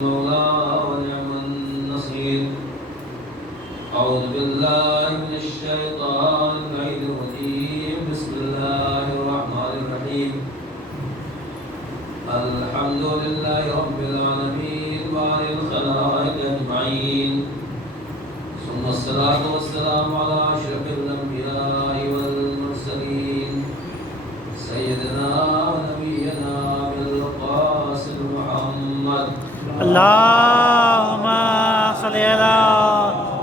المولى ونعم النصير. أعوذ بالله من الشيطان اللعين الرجيم. بسم الله الرحمن الرحيم. الحمد لله رب العالمين بارئ الخلائق أجمعين، ثم الصلاة والسلام على أشرف الأنبياء والمرسلين سيدنا ونبينا بالقاسم محمد. اللهم صل على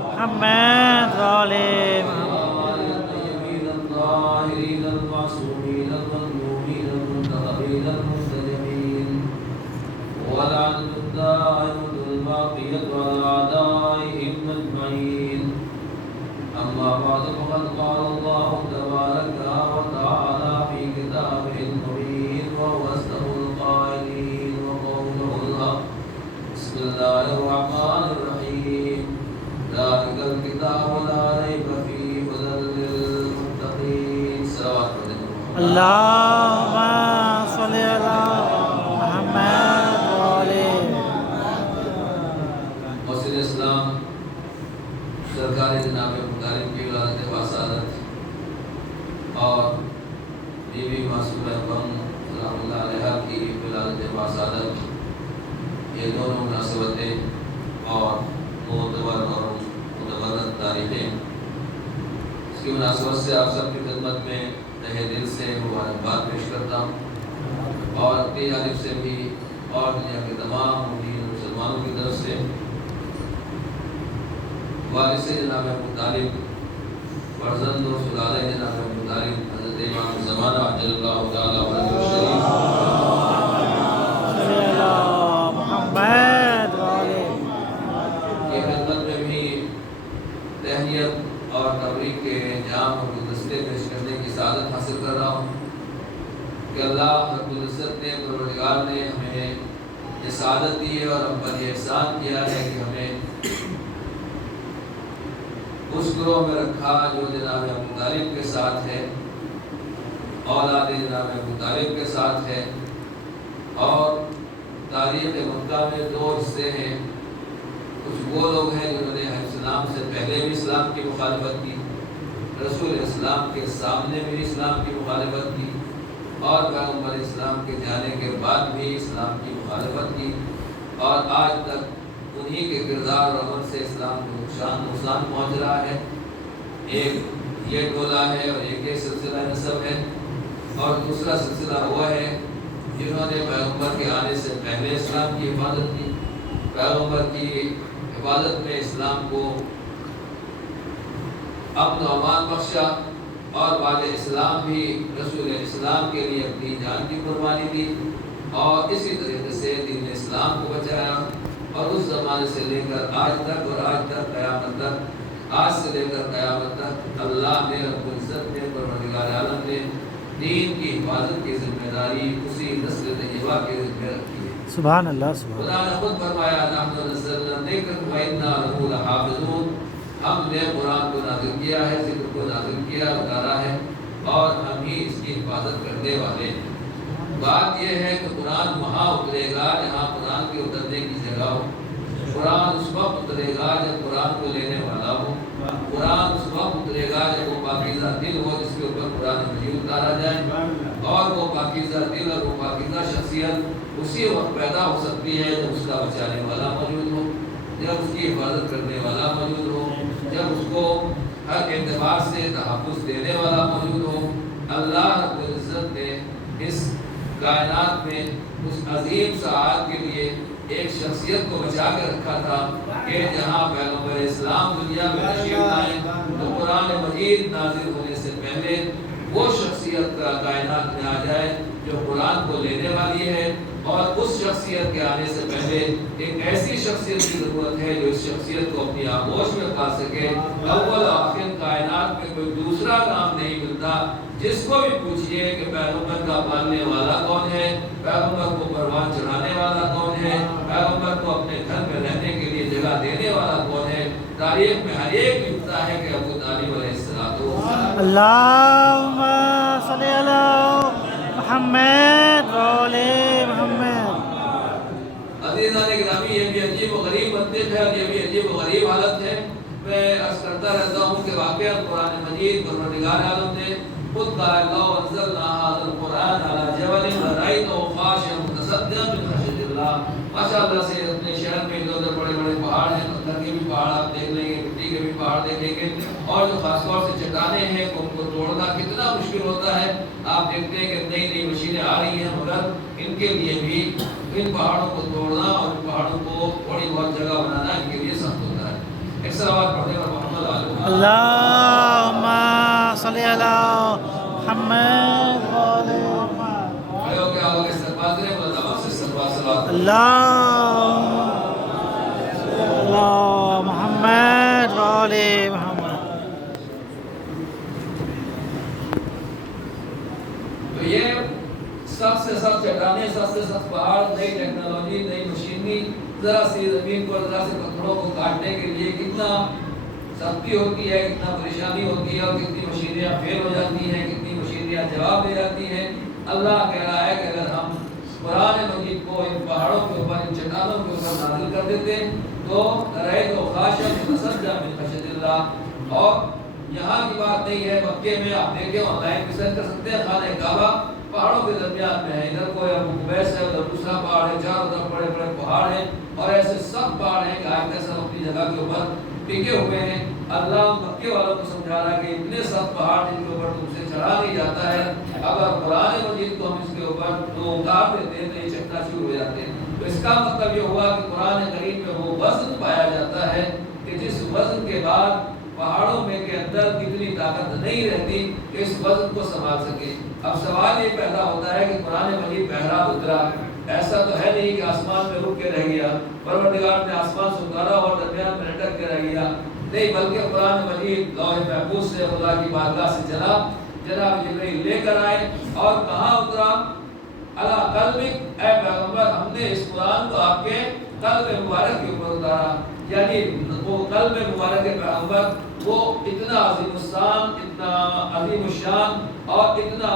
محمد وآل محمد. الطيبين الطاهرين المعصومين المظلومين المنتخبين المنتجبين، ولعنة الدائمة الباقية على أعدائهم أجمعين. أما بعد فقد قال الله تبارك وتعالى في كتابه المبين وهو أصدق القائلين وقوله الحق. بسم الله الرحمن الرحيم. ذلك الكتاب لا ريب فيه هدى للمتقين. صلوات اللهم صل على محمد وآل محسن اسلام سرکار جناب مطالب کی ولادت واسادت اور بیوی معصومہ بن سلام اللہ علیہ کی ولادت واسادت، یہ دونوں مناسبتیں اور معتبر اور متبرک تاریخیں، اس کی مناسبت سے آپ سب کی خدمت میں تہہ دل سے مبارکباد پیش کرتا ہوں، اور اپنی جانب سے بھی اور دنیا کے تمام مومنین اور مسلمانوں کی طرف سے وارث جناب ابو طالب، فرزند و سلالہ جناب ابو طالب حضرت امام زمانہ عجل اللہ تعالیٰ فرج الشریف محمد وآل کی خدمت میں بھی تہنیت اور تبریک کے انعام اور گلدستے پیش کرنے کی سعادت حاصل کر رہا ہوں کہ اللہ رب العزت نے، پروردگار نے ہمیں یہ سعادت دی ہے اور ہم پر یہ احسان کیا ہے کہ ہمیں اس گروہ میں رکھا جو جناب ابو طالب کے ساتھ ہے، اولاد جناب ابو طالب کے ساتھ ہے۔ اور تاریخ مکہ میں دو حصے ہیں، کچھ وہ لوگ ہیں جنہوں نے اسلام سے پہلے بھی اسلام کی مخالفت کی، رسول اسلام کے سامنے بھی اسلام کی مخالفت کی، اور پیغمبر اسلام کے جانے کے بعد بھی اسلام کی مخالفت کی، اور آج تک انہی کے کردار اور عمل سے اسلام کو نقصان پہنچ رہا ہے۔ ایک یہ ٹولہ ہے اور ایک یہ سلسلہ نسب ہے، اور دوسرا سلسلہ وہ ہے جنہوں نے پیغمبر کے آنے سے پہلے اسلام کی حفاظت کی، پیغمبر کی حفاظت میں اسلام کو امن و امان بخشا، اور بعد اسلام بھی رسول اسلام کے لیے اپنی جان کی قربانی دی، اور اسی طریقے سے دین اسلام کو بچایا، اور اس زمانے سے لے کر آج تک اور آج تک قیامت تک، آج سے لے کر قیامت تک اللہ نے، رب العزت نے، پروردگار عالم نے دین کی حفاظت کی ذمہ داری اسی نسل طیبہ کے ذمہ رکھی ہے۔ سبحان اللہ سبحان خدا نے خود فرمایا نحن نزلنا الذکر وإنا لہ لحافظون، ہم نے قرآن کو نازل کیا ہے، ذکر کو نازل کیا، اتارا ہے، اور ہم ہی اس کی حفاظت کرنے والے ہیں۔ بات یہ ہے کہ قرآن وہاں اترے گا جہاں قرآن کے اترنے کی جگہ ہو، قرآن اس وقت اترے گا جب قرآن کو لینے والا ہو، قرآن اس وقت اترے گا جب وہ پاکیزہ دل ہو جس کے اوپر قرآن مجید اتارا جائے، اور وہ پاکیزہ دل اور وہ پاکیزہ شخصیت اسی وقت پیدا ہو سکتی ہے جب اس کا بچانے والا موجود ہو، جب اس کی حفاظت کرنے والا موجود ہو، جب اس کو ہر اعتبار سے تحفظ دینے والا موجود ہو۔ اللہ رب العزت نے اس کائنات میں اس عظیم سعادت کے لیے ایک شخصیت کو بچا کے رکھا تھا کہ جہاں پیغمبر اسلام دنیا میں تشریف لائیں تو قرآن مجید نازل ہونے سے پہلے وہ شخصیت کا کائنات میں آ جائے جو قرآن کو لینے والی ہے، اور اس شخصیت کے آنے سے پہلے ایک ایسی شخصیت کی ضرورت ہے جو اس شخصیت کو اپنی آغوش میں پا سکے۔ اول آخر کائنات میں کوئی دوسرا نام نہیں ملتا، جس کو بھی پوچھئے کہ پیغمبر کا پالنے والا کون ہے، پیغمبر کو پروان چڑھانے والا کون ہے، پیغمبر کو اپنے گھر میں رہنے کے لیے جگہ دینے والا کون ہے، تاریخ میں ہر ایک لکھتا ہے کہ ابو طالب علیہ السلام۔ اللهم صل على محمد وآل محمد۔ عزیزان گرامی، یہ تصدیق ہے اور یہ بھی عجیب و غریب حالت ہے. میں عرض کرتا رہتا ہوں کہ واقعہ قرآن مجید پروردگار عالم نے خود کہا لو انزلنا هذا القرآن على جبل لرأيته خاشعا متصدعا من خشية الله. ماشاء اللہ سے اپنے شہر میں ادھر بڑے بڑے پہاڑ ہیں, پتھر کے بھی پہاڑ آپ دیکھ لیں گے, مٹی کے بھی پہاڑ دیکھیں گے, اور جو خاص طور سے چٹانیں ہیں ان کو توڑنا کتنا مشکل ہوتا ہے. آپ دیکھتے ہیں کہ نئی نئی مشینیں آ رہی ہیں, مگر ان کے لیے بھی ان پہاڑوں کو توڑنا اور ان پہاڑوں کو تھوڑی بہت جگہ بنانا ان کے لیے سخت ہوتا ہے. ایک سلوات پڑھنے پر محمد علیہ اللہم صلی علی محمد و آل محمد. کھڑے ہو کے آپ لوگ استقبال کریں, بلند آواز سے استقبال صلوات. اللہم صلی علی محمد و آل محمد. تو یہ سخت سے سخت چٹانیں, سخت سے سخت پہاڑ, نئی ٹیکنالوجی, نئی مشینری, ذرا سی زمین کو, ذرا سے پتھروں کو کاٹنے کے لیے کتنا سختی ہوتی ہے, کتنا پریشانی ہوتی ہے, اور کتنی مشینریاں فیل ہو جاتی ہیں, کتنی مشینریاں جواب دے جاتی ہیں. اللہ کہہ رہا ہے کہ اگر ہم قرآن مجید کو ان پہاڑوں کے اوپر, ان چٹانوں کے اوپر نازل کر دیتے تو رأیت خاشعا متصدعا من خشیۃ اللہ. اور یہاں کی بات نہیں ہے, مکے میں آپ دیکھیں, آن لائن بھی سرچ کر سکتے ہیں, خانہ کعبہ پہاڑوں کے درمیان میں ہے. ادھر کوئی ابو قبیس ہے, ادھر دوسرا پہاڑ ہے, چاروں طرف بڑے بڑے پہاڑ ہیں, اور ایسے سب پہاڑ ہیں کہ آج تک سب اپنی جگہ کے اوپر ٹکے ہوئے ہیں. اللہ مکے والوں کو سمجھا رہا ہے کہ اتنے سخت پہاڑ جن کے اوپر تم سے چڑھا نہیں جاتا ہے, اگر قرآن مجید کو ہم اس کے اوپر تو اتار دیتے ہیں تو یہ چکنا شروع ہو جاتے ہیں. تو اس کا مطلب یہ ہوا کہ قرآن کریم میں وہ وزن پایا جاتا ہے کہ جس وزن کے بعد پہاڑوں میں کے اندر اتنی طاقت نہیں رہتی کہ اس وزن کو سنبھال سکے. اب سوال یہ پیدا ہوتا ہے کہ قرآن مجید بہرا اترا, ایسا تو ہے نہیں کہ آسمان میں رک کے رہ گیا, پروردگار نے آسمان سے اتارا اور درمیان میں لٹک کے رہ گیا, نہیں, بلکہ قرآن مجید لوح محفوظ سے خدا کی بارگاہ سے چلا, جناب جبرائیل لے کر آئے, اور کہاں اترا؟ علی قلبک, اے پیغمبر ہم نے اس قرآن کو آپ کے قلب مبارک کے اوپر اتارا. یعنی وہ قلب مبارک پیغمبر وہ اتنا عظیم الشان, اتنا عظیم الشان اور اتنا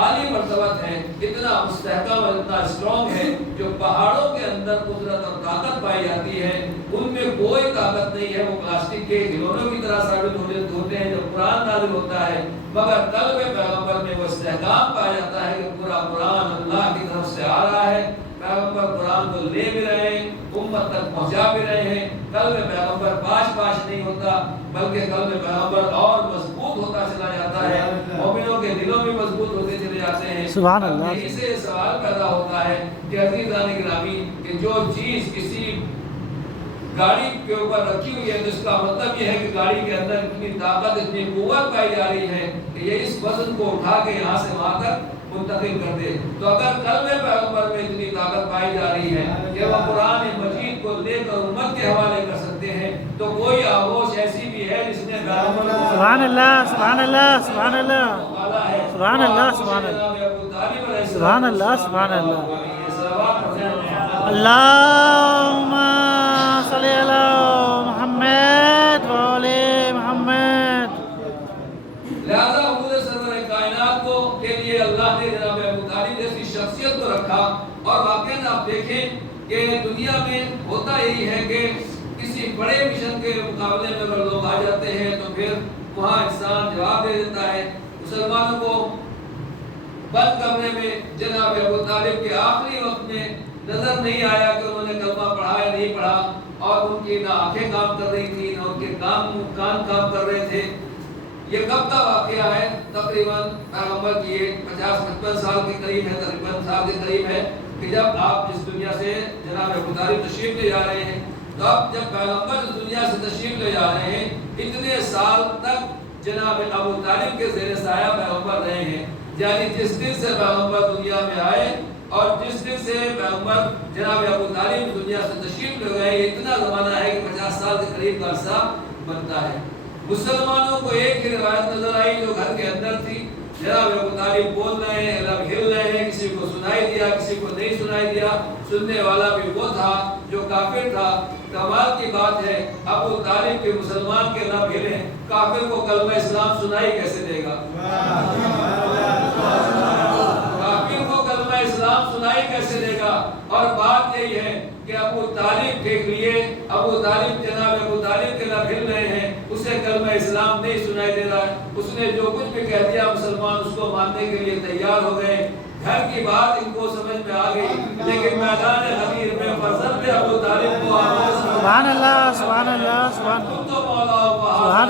عالی مرتبت ہے, اتنا مستحکم اور اتنا اسٹرانگ ہے, جو پہاڑوں کے اندر قدرت اور طاقت پائی جاتی ہے ان میں کوئی طاقت نہیں ہے. وہ پلاسٹک کے کھلونوں کی طرح ثابت ہوتے ہیں جب قرآن نازل ہوتا ہے, مگر قلب پیغمبر میں وہ استحکام پایا جاتا ہے کہ پورا قرآن اللہ کی طرف سے آ رہا ہے. پیغمبر قرآن کو لے بھی رہے ہیں, امت تک پہنچا بھی رہے ہیں. قلب پیغمبر پاش نہیں ہوتا, بلکہ قلب پیغمبر اور مضبوط ہوتا چلا جاتا ہے, مومنوں کے دلوں میں مضبوط ہوتے چلے جاتے ہیں. سبحان اللہ. یہیں سے سوال پیدا ہوتا ہے کہ عزیزان گرامی, کہ جو چیز کسی گاڑی کے اوپر رکھی ہوئی ہے تو اس کا مطلب یہ ہے کہ گاڑی کے اندر اتنی طاقت, اتنی قوت پائی جا رہی ہے کہ یہ اس وزن کو اٹھا کے یہاں سے وہاں تک منتقل کر دے. تو اگر قلب پیغمبر میں اتنی طاقت پائی جا رہی ہے کہ وہ قرآن مجید کو لے کر امت کے حوالے کر سکتے ہیں, تو کوئی آغوش ایسی بھی ہے جس نے پیغمبر کو سبحان اللہ, سبحان اللہ, سبحان اللہ, پالا ہے. سبحان اللہ, سبحان اللہ, سبحان اللہ, سبحان اللہ. اللہم صلی علی محمد و آل محمد. لہذا حضور سرور کائنات کو کے لیے اللہ نے جناب ابو طالب جیسی شخصیت کو رکھا. اور واقعاً آپ دیکھیں کہ دنیا میں ہوتا یہی ہے کہ کسی بڑے مشن کے مقابلے میں اگر لوگ آ جاتے ہیں تو پھر وہاں انسان جواب دے دیتا ہے. مسلمانوں کو بند کمرے میں جناب ابو طالب کے آخری وقت میں نظر نہیں آیا کہ انہوں نے کلمہ پڑھا یا نہیں پڑھا, اور ان کی نہ آنکھیں کام کر رہی تھی نہ ان کے کان کام کر رہے تھے. یہ کب کا واقعہ ہے؟ تقریباً پیغمبر کی 50-55 سال کے قریب ہے, تقریباً سال کے قریب ہے کہ جب آپ اس دنیا سے جناب ابو طالب تشریف لے جا رہے ہیں. تو اب جب پیغمبر اس دنیا سے تشریف لے جا رہے ہیں, اتنے سال تک جناب ابو طالب کے زیر سایہ پیغمبر رہے ہیں. یعنی جس دن سے پیغمبر دنیا میں آئے اور جس دن سے پیغمبر جناب ابو طالب دنیا سے تشریف لے گئے, اتنا زمانہ ہے کہ 50 سال کے قریب کا عرصہ بنتا ہے. مسلمانوں کو ایک ہی روایت نظر آئی جو گھر کے اندر تھی, جناب ابو طالب بول رہے ہیں, لب ہل رہے ہیں, کسی کو سنائی دیا کسی کو نہیں سنائی دیا. سننے والا بھی وہ تھا جو کافر تھا. کمال کی بات ہے, ابو طالب کے مسلمان کے لب ہلے, کافر کو کلمہ اسلام سنائی کیسے دے گا؟ کافر کو کلمہ اسلام سنائی کیسے دے گا؟ اور بات یہی ہے کہ ابو طالب کے لیے جناب ابو طالب کے لب ہل رہے ہیں، اسے کلمہ اسلام نہیں سنائی دے رہا ہے، اس نے جو کچھ بھی کہہ دیا مسلمان اس کو ماننے کے لیے تیار ہو گئے، گھر کی بات ان کو سمجھ میں آ گئی، لیکن میدان غدیر میں فرزند ابو طالب کو آواز سبحان اللہ سبحان اللہ سبحان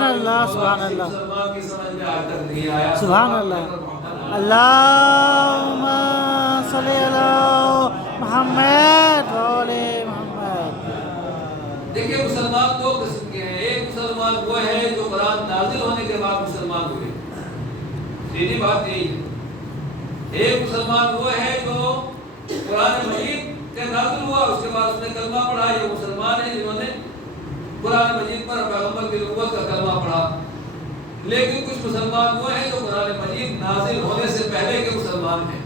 اللہ سبحان اللہ مسلمان کی سمجھ میں آج تک نہیں آیا۔ سبحان اللہ۔ اللہم صلی علی محمد وعلی محمد۔ دیکھیں مسلمان دو قسم کے ہیں، ایک مسلمان وہ ہے جو قرآن نازل ہونے کے بعد مسلمان ہوئے، سیدھی بات یہی ہے۔ ایک مسلمان وہ ہے جو قرآن مجید کے نازل ہوا، اس کے بعد اس نے کلمہ پڑھا، یہ مسلمان ہیں جنہوں نے قرآن مجید پر پیغمبر کی نبوت کا کلمہ پڑھا۔ لیکن کچھ مسلمان وہ ہیں جو قرآن مجید نازل ہونے سے پہلے کے مسلمان ہیں،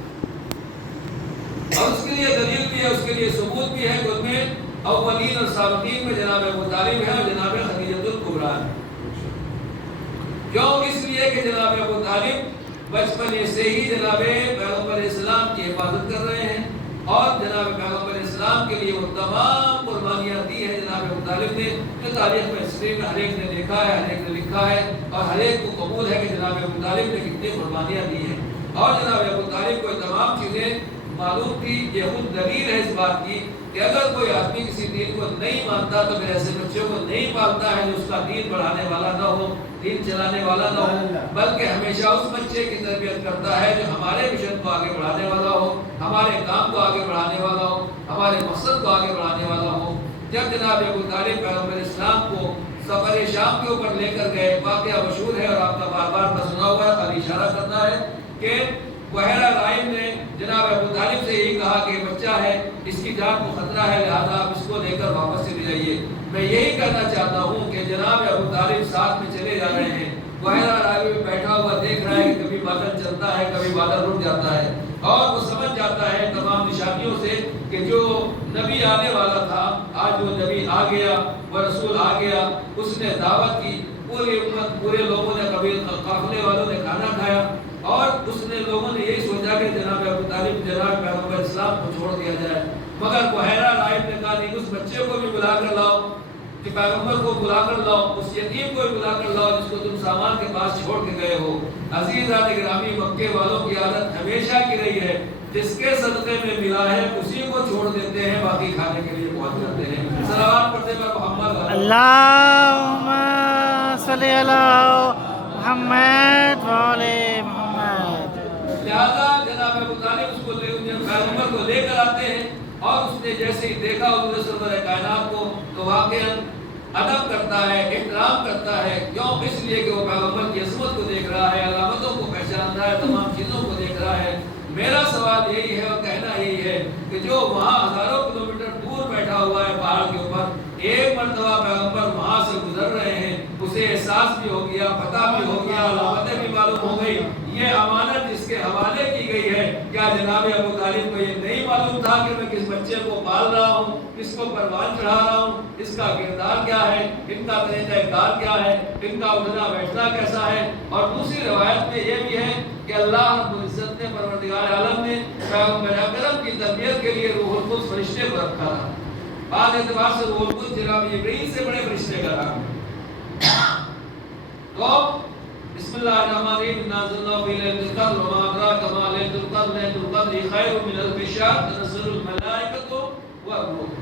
اور اس کے لیے دلیل بھی ہے، اس کے لیے ثبوت بھی ہے کہ ان میں اولین اور سابقین میں جناب ابو طالب ہے اور جناب خدیجہ الکبریٰ ہے۔ کیوں؟ اس لیے کہ جناب ابو طالب بچپن سے ہی جناب پیغمبر اسلام کی حفاظت کر رہے ہیں، اور جناب پیغمبر اسلام کے لیے وہ تمام قربانیاں دی ہیں جناب ابو طالب نے، جو تاریخ میں ہسٹری میں ہر ایک نے دیکھا ہے، ہر ایک نے لکھا ہے، اور ہر ایک کو قبول ہے کہ جناب ابو طالب نے کتنی قربانیاں دی ہیں، اور جناب ابو طالب کو تمام چیزیں معلوم تھی۔ یہ خود دلیل ہے اس بات کی کہ اگر کوئی آدمی کسی دین کو نہیں مانتا تو پھر ایسے بچوں کو نہیں پالتا ہے جو اس کا دین بڑھانے والا نہ ہو، دین چلانے والا نہ ہو، بلکہ ہمیشہ اس بچے کی تربیت کرتا ہے جو ہمارے مشن کو آگے بڑھانے والا ہو، ہمارے کام کو آگے بڑھانے والا ہو، ہمارے مقصد کو آگے بڑھانے والا ہو۔ جب جناب ابو طالب پیغمبر اسلام کو سفر شام کے اوپر لے کر گئے، واقعہ مشہور ہے اور آپ کا بار بار کا سنا ہوا ہے، خالی اشارہ کرنا ہے کہ بحیرہ رائم نے جناب ابو طالب سے یہی کہا کہ بچہ ہے، اس کی جان کو خطرہ ہے، لہذا آپ اس کو لے کر واپس چلے جائیے۔ میں یہی کہنا چاہتا ہوں کہ جناب ابو طالب ساتھ میں چلے جا رہے ہیں، بحیرہ رائم میں بیٹھا ہوا دیکھ رہا ہے کہ کبھی بادل چلتا ہے، کبھی بادل رک جاتا ہے، اور وہ سمجھ جاتا ہے تمام نشانیوں سے کہ جو نبی آنے والا تھا، آج وہ نبی آ گیا، وہ رسول آ گیا، اس نے دعوت کی، پوری امت، پورے لوگوں نے، کبھی قافلے والوں نے کھانا کھایا، اور اس نے لوگوں نے یہی سوچا کہ جناب ابو طالب جناب پیغمبر اسلام کو چھوڑ دیا جائے، مگر بحیرہ رائم نے کہا نہیں، اس بچے کو بھی بلا کر لاؤ، کہ پیغمبر کو بلا کر لاؤ، اس یتیم کو بھی بلا کر لاؤ جس کو تم سامان کے پاس چھوڑ کے گئے ہو۔ عزیزان گرامی، مکے والوں کی عادت ہمیشہ کی رہی ہے، جس کے صدقے میں ملا ہے اسی کو چھوڑ دیتے ہیں، باقی کھانے کے لیے پہنچ جاتے ہیں۔ صلوات پڑھتے ہیں محمد اللہم صلی علی محمد وعلی محمد۔ لہذا جناب ابو طالب اس کو پیغمبر کو لے کر آتے ہیں، اور اس نے جیسے ہی دیکھا حضور سرور کائنات کو تو واقعاً ادب کرتا ہے، احترام کرتا ہے۔ کیوں؟ اس لیے کہ وہ پیغمبر کی عظمت کو دیکھ رہا ہے، علامتوں کو پہچان رہا ہے، تمام چیزوں کو دیکھ رہا ہے۔ میرا سوال یہی ہے اور کہنا یہی ہے کہ جو وہاں ہزاروں کلومیٹر دور بیٹھا ہوا ہے پہاڑ کے اوپر، ایک مرتبہ پیغمبر وہاں سے گزر رہے ہیں، اسے احساس بھی ہو گیا، پتہ بھی ہو گیا، علامتیں بھی معلوم ہو گئی، یہ امانت جس کے حوالے کی گئی ہے، کیا جناب ابو طالب کو یہ نہیں معلوم تھا کہ میں کس بچے کو پال رہا ہوں، کس کو پروان چڑھا رہا ہوں، اس کا کردار کیا ہے، ان کا طریقہ کار کیا ہے، ان کا اٹھنا بیٹھنا کیسا ہے؟ اور دوسری روایت میں یہ بھی ہے کہ اللہ رب العزت نے، پروردگار عالم نے پیغمبر اکرم کی تربیت کے لیے روح القدس فرشتے کو رکھا تھا۔ بعض اعتبار سے روح القدس جناب جبرائیل سے بڑے فرشتے کا نام ہے۔ تو بسم اللہ الرحمن الرحیم، انا انزلناه فی لیلۃ القدر وما ادراک ما لیلۃ القدر، لیلۃ القدر خیر من الف شہر، تنزل الملائکۃ والروح۔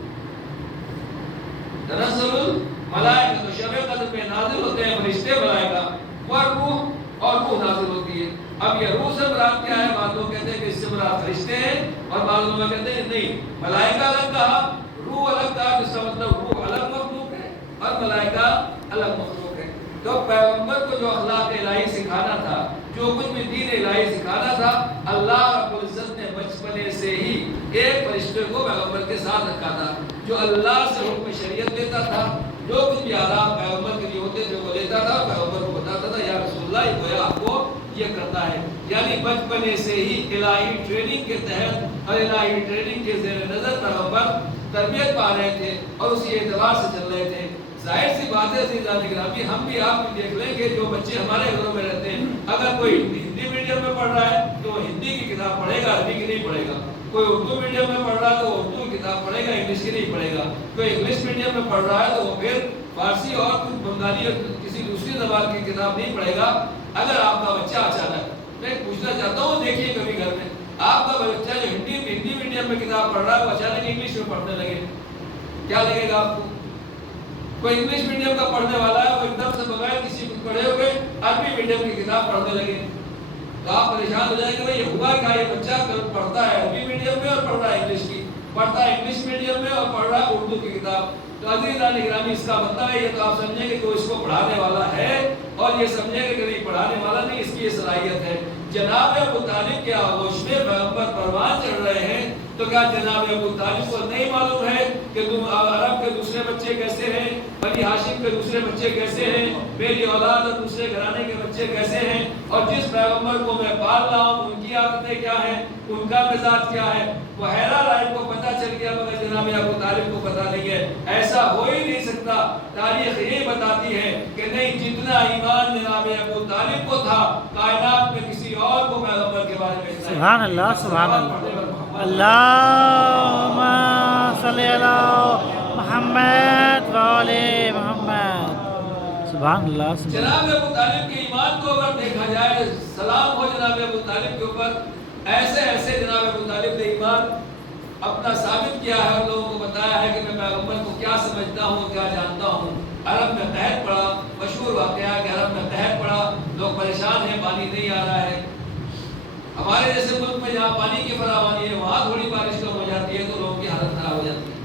تنزل الملائکۃ، شب قدر میں نازل ہوتے ہیں فرشتے ملائکہ، والروح، اور روح نازل ہوتی ہے۔ اب یہ روح سے مراد کیا ہے؟ بعض لوگ کہتے ہیں کہ اس سے مراد فرشتے ہیں، اور بعض لوگ کہتے ہیں نہیں، ملائکہ الگ کہا، روح الگ کہا، جس کا مطلب روح الگ مخلوق ہے اور ملائکہ الگ مخلوق ہے۔ تو پیغمبر کو جو اخلاق الہی سکھانا تھا، جو کچھ بھی دین الہی سکھانا تھا، اللہ رب العزت نے بچپنے سے ہی ایک فرشتے کو پیغمبر کے ساتھ رکھا تھا، جو اللہ سے حکم شریعت لیتا تھا، جو کچھ بھی آداب پیغمبر کے لیے ہوتے تھے وہ لیتا تھا، پیغمبر کو بتاتا تھا یا رسول اللہ یہ گویا آپ کو یہ کرتا ہے۔ یعنی بچپنے سے ہی الہی ٹریننگ کے تحت اور الہی ٹریننگ کے زیر نظر پیغمبر تربیت پا رہے تھے اور اسی اعتبار سے چل رہے تھے۔ ظاہر سی بات ہے عزیزان گرامی، ہم بھی آپ بھی دیکھ لیں کہ جو بچے ہمارے گھروں میں رہتے ہیں، اگر کوئی ہندی میڈیم میں پڑھ رہا ہے تو وہ ہندی کی کتاب پڑھے گا، عربی کی نہیں پڑھے گا۔ کوئی اردو میڈیم میں پڑھ رہا ہے تو اردو کتاب پڑھے گا، انگلش کی نہیں پڑھے گا. کوئی انگلش میڈیم میں پڑھ رہا ہے تو وہ پھر فارسی اور کچھ بنگالی اور کسی دوسری زبان کی کتاب نہیں پڑھے گا. اگر آپ کا بچہ اچانک، میں پوچھنا چاہتا ہوں، دیکھیے کبھی گھر میں آپ کا بچہ جو ہندی میڈیم میں کتاب پڑھ رہا ہے وہ اچانک انگلش میں پڑھنے لگے، کیا لگے گا آپ کو؟ کوئی انگلش میڈیم کا پڑھنے والا ہے وہ ایک دم سے بغیر کسی کو پڑھے ہوئے عربی میڈیم کی کتاب پڑھنے لگے تو آپ پریشان ہو جائیں گے بھائی یہ ہوا کیا، یہ بچہ پڑھتا ہے عربی میڈیم میں اور پڑھ رہا ہے انگلش کی، پڑھتا ہے انگلش میڈیم میں اور پڑھ رہا ہے اردو کی کتاب. تو عزیزان گرامی اس کا مطلب ہے یہ تو آپ سمجھیں کہ کوئی اس کو پڑھانے والا ہے اور یہ سمجھیں کہ نہیں پڑھانے والا نہیں، اس کی یہ صلاحیت ہے. جناب ابو طالب کے آغوش میں پیغمبر پروان چڑھ رہے ہیں تو کیا جناب ابو طالب کو نہیں معلوم ہے کہ تم عرب کے دوسرے بچے کیسے ہیں، بنی ہاشم کے دوسرے بچے کیسے ہیں، میری اولاد اور دوسرے گھرانے کے بچے کیسے ہیں، اور جس پیغمبر کو میں پال رہا ہوں ان کی عادتیں کیا ہیں، ان کا مزاج کیا ہے؟ وہ حیرہ رائے کو پتہ چل گیا مگر جناب ابو طالب کو پتہ نہیں ہے. ایسا ہو ہی نہیں سکتا. تاریخ یہ بتاتی ہے کہ نہیں، جتنا ایمان جناب ابو طالب کو تھا کائنات میں کسی اور کو پیغمبر کے بارے میں. سبحان اللہ، سبحان اللہ. اللہم صلی علی محمد و آل محمد. سبحان اللہ. جناب ابو طالب کے ایمان کو اگر دیکھا جائے، سلام ہو جناب ابو طالب کے اوپر. ایسے ایسے جناب ابو طالب نے ایمان اپنا ثابت کیا ہے اور لوگوں کو بتایا ہے کہ میں پیغمبر کو کیا سمجھتا ہوں، کیا جانتا ہوں. عرب میں قحط پڑا، مشہور واقعہ ہے کہ عرب میں قحط پڑا، لوگ پریشان ہیں، پانی نہیں آ رہا ہے. ہمارے جیسے ملک میں جہاں پانی کی فراوانی ہے وہاں تھوڑی بارش کم ہو جاتی ہے تو لوگوں کی حالت خراب ہو جاتی ہے.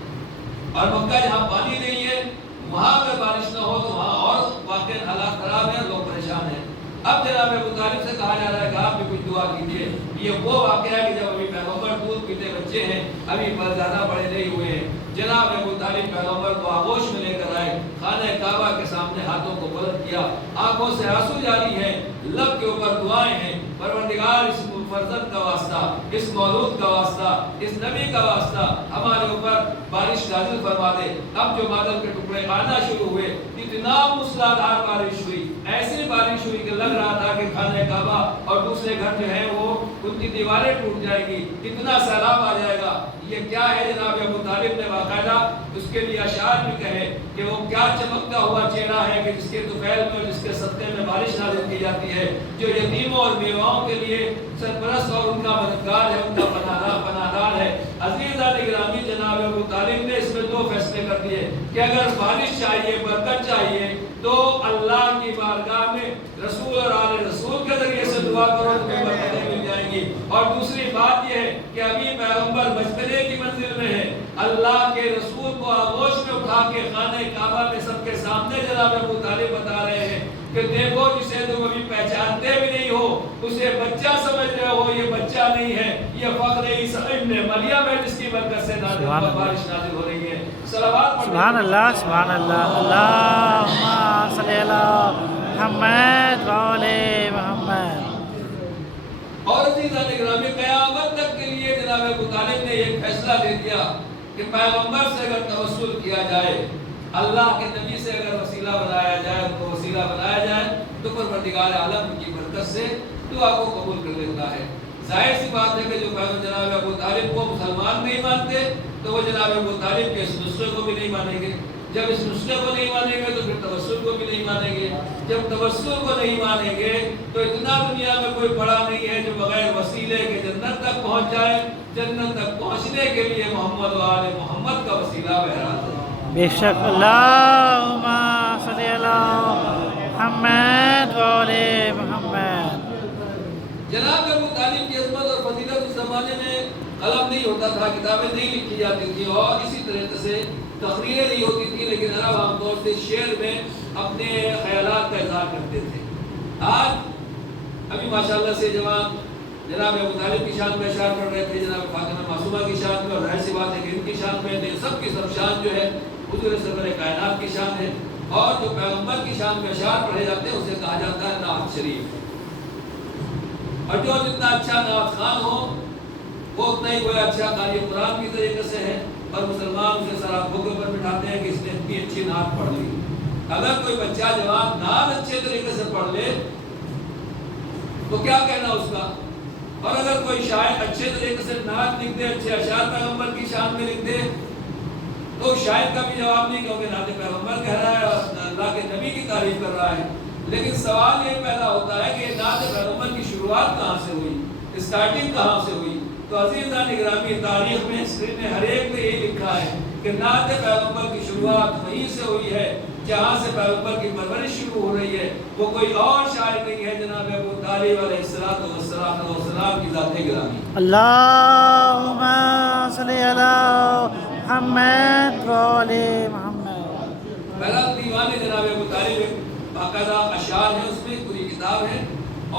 اور مکہ جہاں پانی نہیں ہے وہاں اگر بارش نہ ہو تو وہاں اور واقعی حالات خراب ہیں، لوگ پریشان ہیں. اب جناب ابو طالب سے کہا جا رہا ہے کہ آپ بھی کچھ دعا کیجیے. یہ وہ واقعہ ہے کہ جب ابھی پیغمبر دودھ پیتے بچے ہیں، ابھی زیادہ بڑے نہیں ہوئے ہیں. جناب ابو طالب پیغمبر کو آغوش میں لے کر آئے، خانہ کعبہ کے سامنے ہاتھوں کو بلند کیا، آنکھوں سے آنسو جاری ہیں، لب کے اوپر دعائیں ہیں. پروردگار اس فرزند کا واسطہ، اس مولود کا واسطہ، اس نبی کا واسطہ ہمارے اوپر بارش نازل فرما دے. اب جو بادل کے ٹکڑے آنا شروع ہوئے، اتنا موسلادھار بارش ہوئی، ایسی بارش ہوئی کہ لگ رہا تھا کہ خانہ کعبہ اور دوسرے گھر جو ہیں وہ ان کی دیواریں ٹوٹ جائیں گی، اتنا سیلاب آ جائے گا. یہ کیا ہے؟ جناب ابو طالب نے باقاعدہ اس کے لیے اشعار بھی کہے کہ وہ کیا چمکتا ہوا چہرہ ہے کہ جس کے طفیل میں اور جس کے صدقے میں بارش نازل کی جاتی ہے، جو یتیموں اور بیواؤں کے لیے سرپرست اور ان کا مددگار ہے، ان کا پناہدار ہے. عزیزان گرامی، جناب ابو طالب نے اس میں دو فیصلے کر دیے کہ اگر بارش چاہیے، برکت چاہیے تو اللہ کی بارگاہ میں رسول اور آل رسول کے ذریعے سے دعا کرو تو برکتیں مل جائیں گی. اور دوسری بات یہ ہے کہ ابھی پیغمبر بچپنے کی منزل میں ہے، اللہ کے رسول کو آغوش میں اٹھا کے خانہ کعبہ میں سب کے سامنے جناب ابو طالب بتا رہے ہیں کہ دیکھو جسے تم ابھی پہچانتے بھی نہیں ہو، اسے بچہ سمجھ رہے ہو، یہ بچہ نہیں ہے، یہ فخر عیسی ابن مریم ہے جس کی برکت سے بارش نازل ہو رہی ہے. سبحان اللہ، سبحان اللہ. اللہم صلی علی محمد و آل محمد. اور عزیزان گرامی، قیامت تک کے لیے جناب ابو طالب نے ایک فیصلہ دے دیا کہ پیغمبر سے اگر توسل کیا جائے، اللہ کے نبی سے اگر وسیلہ بنایا جائے، ان کو وسیلہ بنایا جائے تو پروردگار عالم کی برکت سے دعا کو قبول کر لیتا ہے. ظاہر سی بات ہے کہ جو جناب ابو طالب کو مسلمان نہیں مانتے تو وہ جناب ابو طالب کے اس نسخے کو بھی نہیں مانیں گے. جب اس نسخے کو نہیں مانیں گے تو پھر توسل کو بھی نہیں مانیں گے. جب توسل کو نہیں مانیں گے تو اتنا دنیا میں کوئی بڑا نہیں ہے جو بغیر وسیلے کے جنت تک پہنچ جائے. جنت تک پہنچنے کے لیے محمد و آل محمد کا وسیلہ بہرحال ہے. بے شک. اللہم صلی علی محمد و آل محمد. جناب ابو طالب کی عظمت اور فضیلت اس زمانے میں قلم نہیں ہوتا تھا، کتابیں نہیں لکھی جاتی تھی اور اسی طرح سے تقریریں نہیں ہوتی تھی، لیکن عرب عام طور سے شعر میں اپنے خیالات کا اظہار کرتے تھے. آج ابھی ماشاءاللہ سے جوان جناب ابو طالب کی شان میں اشعار پڑھ رہے تھے، جناب فاطمہ معصومہ کی شان میں، اور ظاہر سی بات ہے کہ ان کی شان میں سب کی سب شان جو ہے حضور سرور کائنات کی شان ہے. اور جو پیغمبر کی شان میں اشعار پڑھے جاتے ہیں اسے کہا جاتا ہے نعت شریف. اور جو جتنا اچھا نعت خوان ہو وہ اتنا ہی کوئی اچھا قاری قرآن کی طریقے سے ہے، اور مسلمان اسے سر آنکھوں کے اوپر بٹھاتے ہیں کہ اس نے اتنی اچھی نعت پڑھ لی. اگر کوئی بچہ جوان نعت اچھے طریقے سے پڑھ لے تو کیا کہنا اس کا؟ اور اگر کوئی شاعر اچھے طریقے سے نعت لکھ دے، اچھے اشعار پیغمبر کی شان میں لکھ دے، تو شاعر کا بھی جواب نہیں، کیونکہ نعت پیغمبر کہہ رہا ہے اور اللہ کے نبی کی تعریف کر رہا ہے۔ لیکن سوال یہ پیدا ہوتا ہے کہ نعت پیغمبر کی شروعات کہاں سے ہوئی، اسٹارٹنگ کہاں سے ہوئی؟ تو عزیزان گرامی، تاریخ میں ہسٹری میں ہر ایک نے یہ لکھا ہے کہ نعت پیغمبر کی شروعات وہیں سے ہوئی ہے جہاں سے پیغمبر کی پرورش شروع ہو رہی ہے۔ وہ کوئی اور شاعر نہیں ہے جناب ابو طالب علیہ السلام کی ذات گرامی۔ اللہم صلی علی محمد و آل محمد۔ پہلا دیوان جناب ابو طالب باقاعدہ اشعار ہے، اس میں پوری کتاب ہے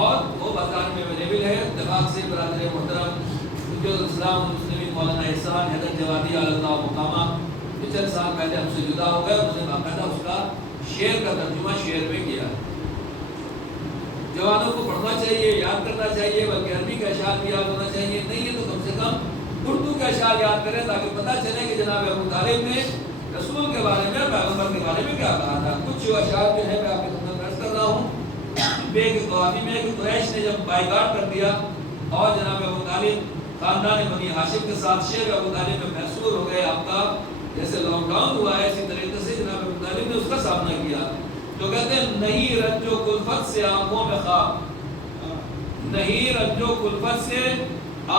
اور وہ بازار میں اویلیبل ہے۔ اتفاق سے برادر محترم حجت الاسلام المسلمین مولانا احسان حیدر جوادی علی اللہ مقامہ چند سال پہلے ہم سے جدا ہو گئے، اس نے باقاعدہ اس کا شعر کا ترجمہ شعر میں کیا۔ جوانوں کو پڑھنا چاہیے، یاد کرنا چاہیے، بلکہ عربی کا اشعار بھی یاد ہونا چاہیے، نہیں ہے تو کم سے کم اردو کا اشعار یاد کریں تاکہ پتہ چلے کہ جناب ابو طالب نے رسول کے بارے میں، پیغمبر کے بارے میں کیا کہا تھا۔ کچھ اشعار جو ہے میں آپ کے سامنے پیش کر رہا ہوں۔ بے کے قوافی میں کہ قریش نے جب بائیکاٹ کر دیا اور جناب ابو طالب خاندان بنی ہاشم کے ساتھ شعر ابو طالب میں محصور ہو گئے، آپ کا جیسے لاک ڈاؤن ہوا ہے اسی طریقے سے جناب ابو طالب نے اس کا سامنا کیا۔ تو کہتے ہیں نہیں رنج و کلفت سے آنکھوں میں خواب، نہیں رنج و کلفت سے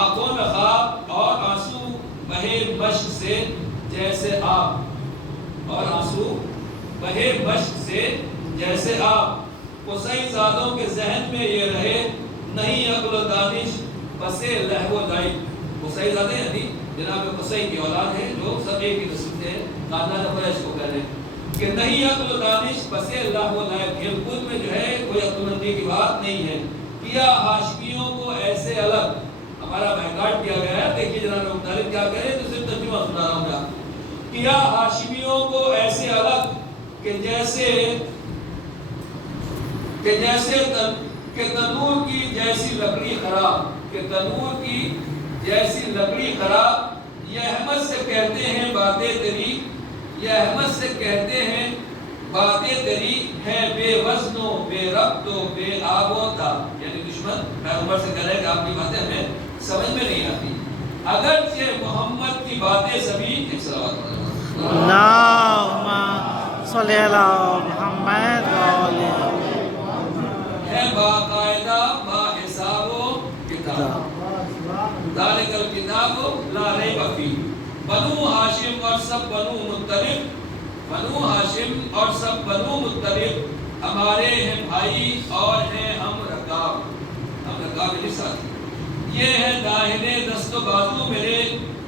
آنکھوں میں خواب، اور آنسو بہے مشک سے جیسے آپ، اور آنسو بہے مشک سے جیسے آپ، قصی زادوں کے ذہن میں یہ رہے نہیں عقل و دانش بسے لہو و لعب۔ قصی زادے یعنی جناب قصی کی اولاد ہے جو سب ایک ہی نسل سے خاندان قریش کو کہہ رہے ہیں کہ نہیں عقل و دانش بسے لہو و لعب، کھیل کود میں جو ہے کوئی عقل مندی کی بات نہیں ہے۔ کیا ہاشمیوں کو ایسے الگ، ہمارا بائیکاٹ کیا گیا ہے، دیکھیے جناب ابو طالب کیا کہہ رہے ہیں، تو صرف ترجمہ سنا رہا ہوں گا۔ کیا ہاشمیوں کو ایسے الگ کہ جیسے تنور کی جیسی لکڑی خراب، کہ تنور کی جیسی لکڑی خراب، یہ احمد سے کہتے ہیں باتیں تیری، یہ احمد سے کہتے ہیں باتیں تیری ہیں بے وزن و بے ربط و بے آب و تاب۔ یعنی دشمن پیغمبر سے کہہ رہے ہیں کہ آپ کی باتیں ہمیں سمجھ میں نہیں آتی، اگرچہ محمد کی باتیں سبھی ایک صلوات پڑھیں۔ اللہم صلی علی محمد و آل ہے باقاعدہ با حساب و کتاب، ذالک الکتاب لا ریب فیہ۔ بنو ہاشم اور سب بنو مطلب، بنو ہاشم اور سب بنو مطلب ہمارے ہیں بھائی اور ہیں ہم رکاب میرے ساتھی۔ یہ ہے داہنے دست و بازو میرے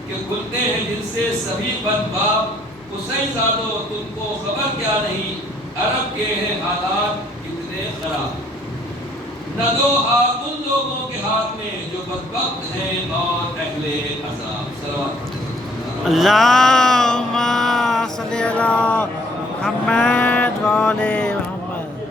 کہ کھلتے ہیں جن سے سبھی بد باب۔ قصی زادو تم کو خبر کیا نہیں عرب کے ہیں حالات کتنے خراب۔ نہ دو ہاتھ ان لوگوں کے ہاتھ میں جو بدبخت ہیں اور اہل عذاب۔ صلوات اللہم صلی علی محمد و آل محمد۔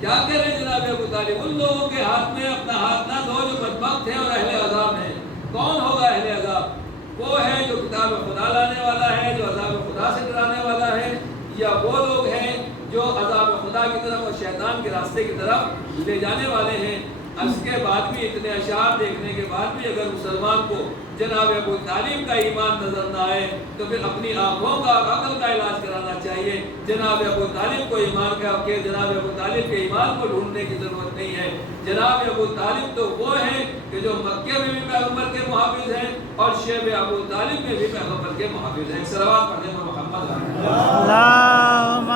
کیا کہہ رہے ہیں جناب ابو طالب؟ ان لوگوں کے ہاتھ میں اپنا ہاتھ نہ دو جو بدبخت ہیں اور اہل عذاب ہیں۔ کون ہوگا اہل عذاب؟ وہ ہے جو کتاب خدا لانے والا ہے، جو عذاب خدا سے ڈرانے والا ہے، یا وہ لوگ ہیں جو عذاب خدا کی طرف اور شیطان کے راستے کی طرف لے جانے والے ہیں۔ اس کے بعد بھی اتنے اشعار دیکھنے کے بعد بھی اگر مسلمان کو جناب ابو طالب کا ایمان نظر نہ آئے تو پھر اپنی آنکھوں کا اور عقل کا علاج کرانا چاہیے۔ جناب ابو طالب کو ایمان کا جناب ابو طالب کے ایمان کو ڈھونڈنے کی ضرورت نہیں ہے۔ جناب ابو طالب تو وہ ہیں کہ جو مکے میں بھی پیغمبر کے محافظ ہیں اور شیب ابو طالب میں بھی پیغمبر کے محافظ ہیں۔ صلوات پڑھیں محمد۔ اللہم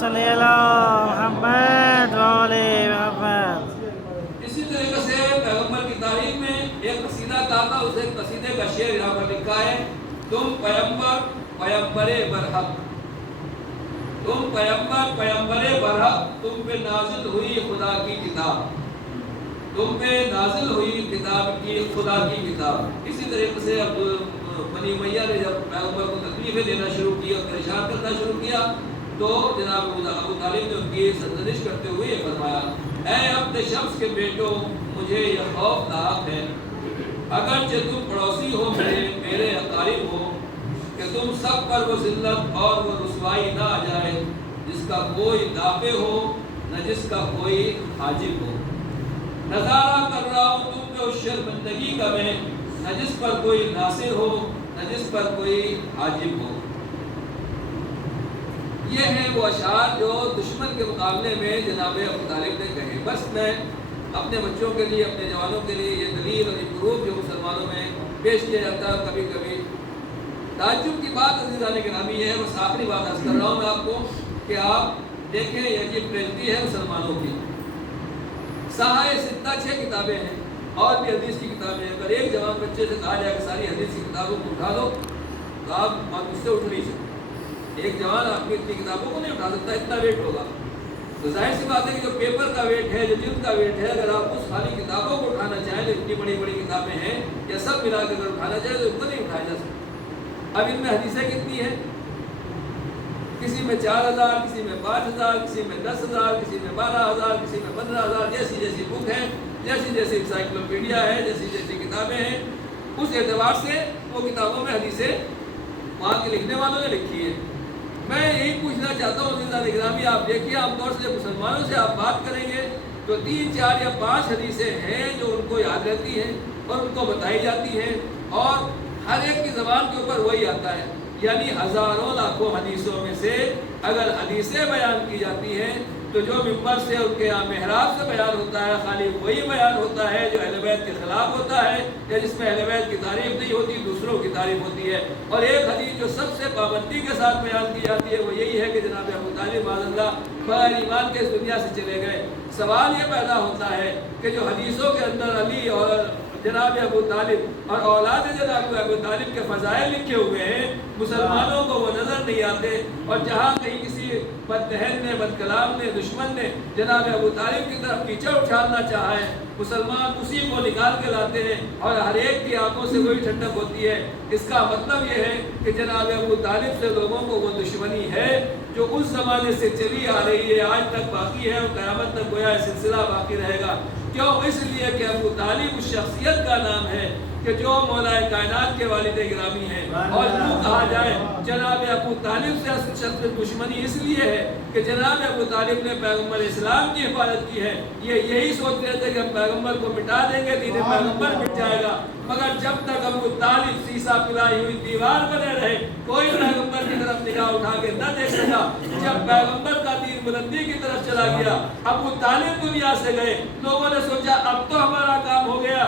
صلی علی محمد و آل محمد۔ اسی طریقے سے پیغمبر کی تاریخ میں ایک قصیدہ کہا تھا، اس ایک قصیدے کا شعر یہاں پر لکھا ہے، تم پیغمبر برحق، تم پیغمبر برحق، تم پہ نازل ہوئی خدا کی کتاب، تم پہ نازل ہوئی کتاب کی خدا کی کتاب۔ اسی طریقے سے بنی امیہ نے جب پیغمبر کو تکلیفیں دینا شروع کی اور پریشان کرنا شروع کیا تو جناب ابو طالب نے ان کی سرزنش کرتے ہوئے یہ فرمایا، اے عبد شمس کے بیٹو مجھے یہ خوف ناک ہے، اگرچہ تم پڑوسی ہو میرے اقارب ہو، کہ تم سب پر وہ ذلت اور وہ رسوائی نہ آ جائے جس کا کوئی دافع ہو نہ جس کا کوئی حاجب ہو۔ نظارہ کر رہا ہوں تم پہ اس شرمندگی کا میں، نہ جس پر کوئی ناصر ہو، نہ جس پر کوئی حاجب ہو۔ یہ ہیں وہ اشعار جو دشمن کے مقابلے میں جناب ابو طالب نے کہے۔ بس میں اپنے بچوں کے لیے، اپنے جوانوں کے لیے یہ دلیل اور پروف جو مسلمانوں میں پیش کیا جاتا ہے کبھی کبھی تعجب کی بات عزیزان گرامی یہ ہے، بس آخری بات عرض کر رہا ہوں میں آپ کو کہ آپ دیکھیں یہ عجیب ٹریجڈی ہے مسلمانوں کی۔ صحائح ستہ 6 کتابیں ہیں اور بھی حدیث کی کتابیں ہیں۔ اگر ایک جوان بچے سے کہا جائے کہ ساری حدیث کی کتابوں کو اٹھا دو تو آپ مجھ سے اٹھ نہیں سکتے۔ ایک جوان آدمی اتنی کتابوں کو نہیں اٹھا سکتا، اتنا ویٹ ہوگا۔ تو ظاہر سی بات ہے کہ جو پیپر کا ویٹ ہے، جو جلد کا ویٹ ہے، اگر آپ اس خالی کتابوں کو اٹھانا چاہیں تو اتنی بڑی بڑی کتابیں ہیں یا سب ملا کے اگر اٹھانا چاہیں تو اتنا نہیں اٹھایا جا سکتا۔ اب ان میں حدیثیں کتنی ہیں؟ کسی میں 4000، کسی میں 5000، کسی میں 10000، کسی میں 12000، کسی میں 15000، جیسی جیسی بک ہے، جیسی جیسی انسائکلوپیڈیا ہے، جیسی جیسی کتابیں ہیں، اس اعتبار سے وہ کتابوں میں حدیثیں وہاں کے لکھنے والوں نے لکھی ہے۔ میں یہی پوچھنا چاہتا ہوں عزیزان گرامی، آپ دیکھیے عام طور سے مسلمانوں سے آپ بات کریں گے تو 3، 4 یا 5 حدیثیں ہیں جو ان کو یاد رہتی ہیں اور ان کو بتائی جاتی ہیں، اور ہر ایک کی زبان کے اوپر وہی آتا ہے۔ یعنی ہزاروں لاکھوں حدیثوں میں سے اگر حدیثیں بیان کی جاتی ہیں تو جو ممبر سے ان کے یہاں محراب سے بیان ہوتا ہے خالی وہی بیان ہوتا ہے جو اہل بیت کے خلاف ہوتا ہے یا جس میں اہل بیت کی تعریف نہیں ہوتی، دوسروں کی تعریف ہوتی ہے۔ اور ایک حدیث جو سب سے پابندی کے ساتھ بیان کی جاتی ہے وہ یہی ہے کہ جناب ابو طالب معاذ اللہ بغیر ایمان کے اس دنیا سے چلے گئے۔ سوال یہ پیدا ہوتا ہے کہ جو حدیثوں کے اندر علی اور جناب ابو طالب اور اولاد جناب ابو طالب کے فضائل لکھے ہوئے ہیں، مسلمانوں کو وہ نظر نہیں آتے، اور جہاں کہیں کسی بددہن نے، بد کلام نے، دشمن نے جناب ابو طالب کی طرف کیچڑ اچھالنا چاہا ہے، مسلمان اسی کو نکال کے لاتے ہیں اور ہر ایک کی آنکھوں سے وہی ٹھنڈک ہوتی ہے۔ اس کا مطلب یہ ہے کہ جناب ابو طالب سے لوگوں کو وہ دشمنی ہے جو اس زمانے سے چلی آ رہی ہے، آج تک باقی ہے اور قیامت تک گویا یہ سلسلہ باقی رہے گا۔ کیوں؟ اس لیے کہ ابو طالب اس شخصیت کا نام ہے کہ جو مولا کائنات کے والد گرامی ہیں، اور یوں کہا جائے جناب ابو طالب سے شخص دشمنی اس لیے ہے کہ جناب ابو طالب نے پیغمبر اسلام کی حفاظت کی ہے۔ یہ یہی سوچ رہے تھے کہ ہم پیغمبر کو مٹا دیں گے، دین پیغمبر مٹ جائے گا، مگر جب تک ابو طالب سیسا پلائی ہوئی دیوار بنے رہے کوئی پیغمبر کی طرف نگاہ اٹھا کے نہ دیکھ سکا۔ جب پیغمبر کا دین بلندی کی طرف چلا گیا، ابو طالب دنیا سے گئے، لوگوں نے سوچا اب تو ہمارا کام ہو گیا،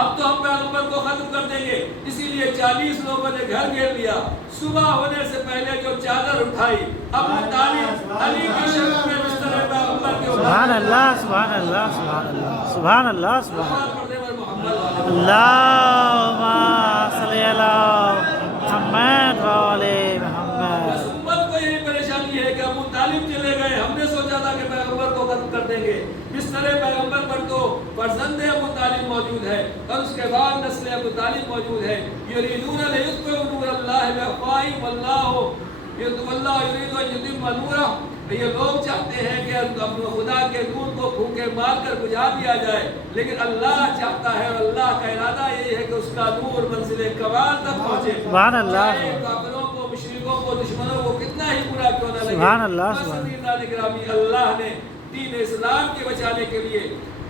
اب تو ہم پیغمبر کو ختم کر دیں گے۔ اسی لیے 40 لوگوں نے گھر گھیر لیا۔ صبح ہونے سے پہلے جو چادر اٹھائی ابو طالب علی کی شکل میں بستر پیغمبر کے اوپر، سبحان اللہ، سبحان اللہ، سبحان اللہ، سبحان اللہ، سبحان اللہ، اللہم صلی علی محمد وعلی محمد۔ بس امت کو یہی پریشانی ہے کہ ابو طالب چلے گئے، ہم نے سوچا تھا کہ پیغمبر کو ختم کر دیں گے، بستر پیغمبر پر تو فرزند ابو طالب موجود ہے اور اس کے بعد نسل ابو طالب موجود ہے۔ یریدون لیطفئوا نور اللہ بافواہہم واللہ یرید ان یتم نورہ، یہ لوگ چاہتے ہیں کہ خدا کے نور کو پھونکے مار کر بجھا دیا جائے، لیکن اللہ چاہتا ہے اور اللہ کا ارادہ یہ ہے کہ اس کا نور منزل کمال تک پہنچے، سبحان اللہ، چاہے کافروں کو، مشرکوں کو، دشمنوں کو کتنا ہی برا کیوں نہ لگے۔ سبحان اللہ، بس سبحان عزیزان گرامی، اللہ نے دین اسلام کے بچانے کے لیے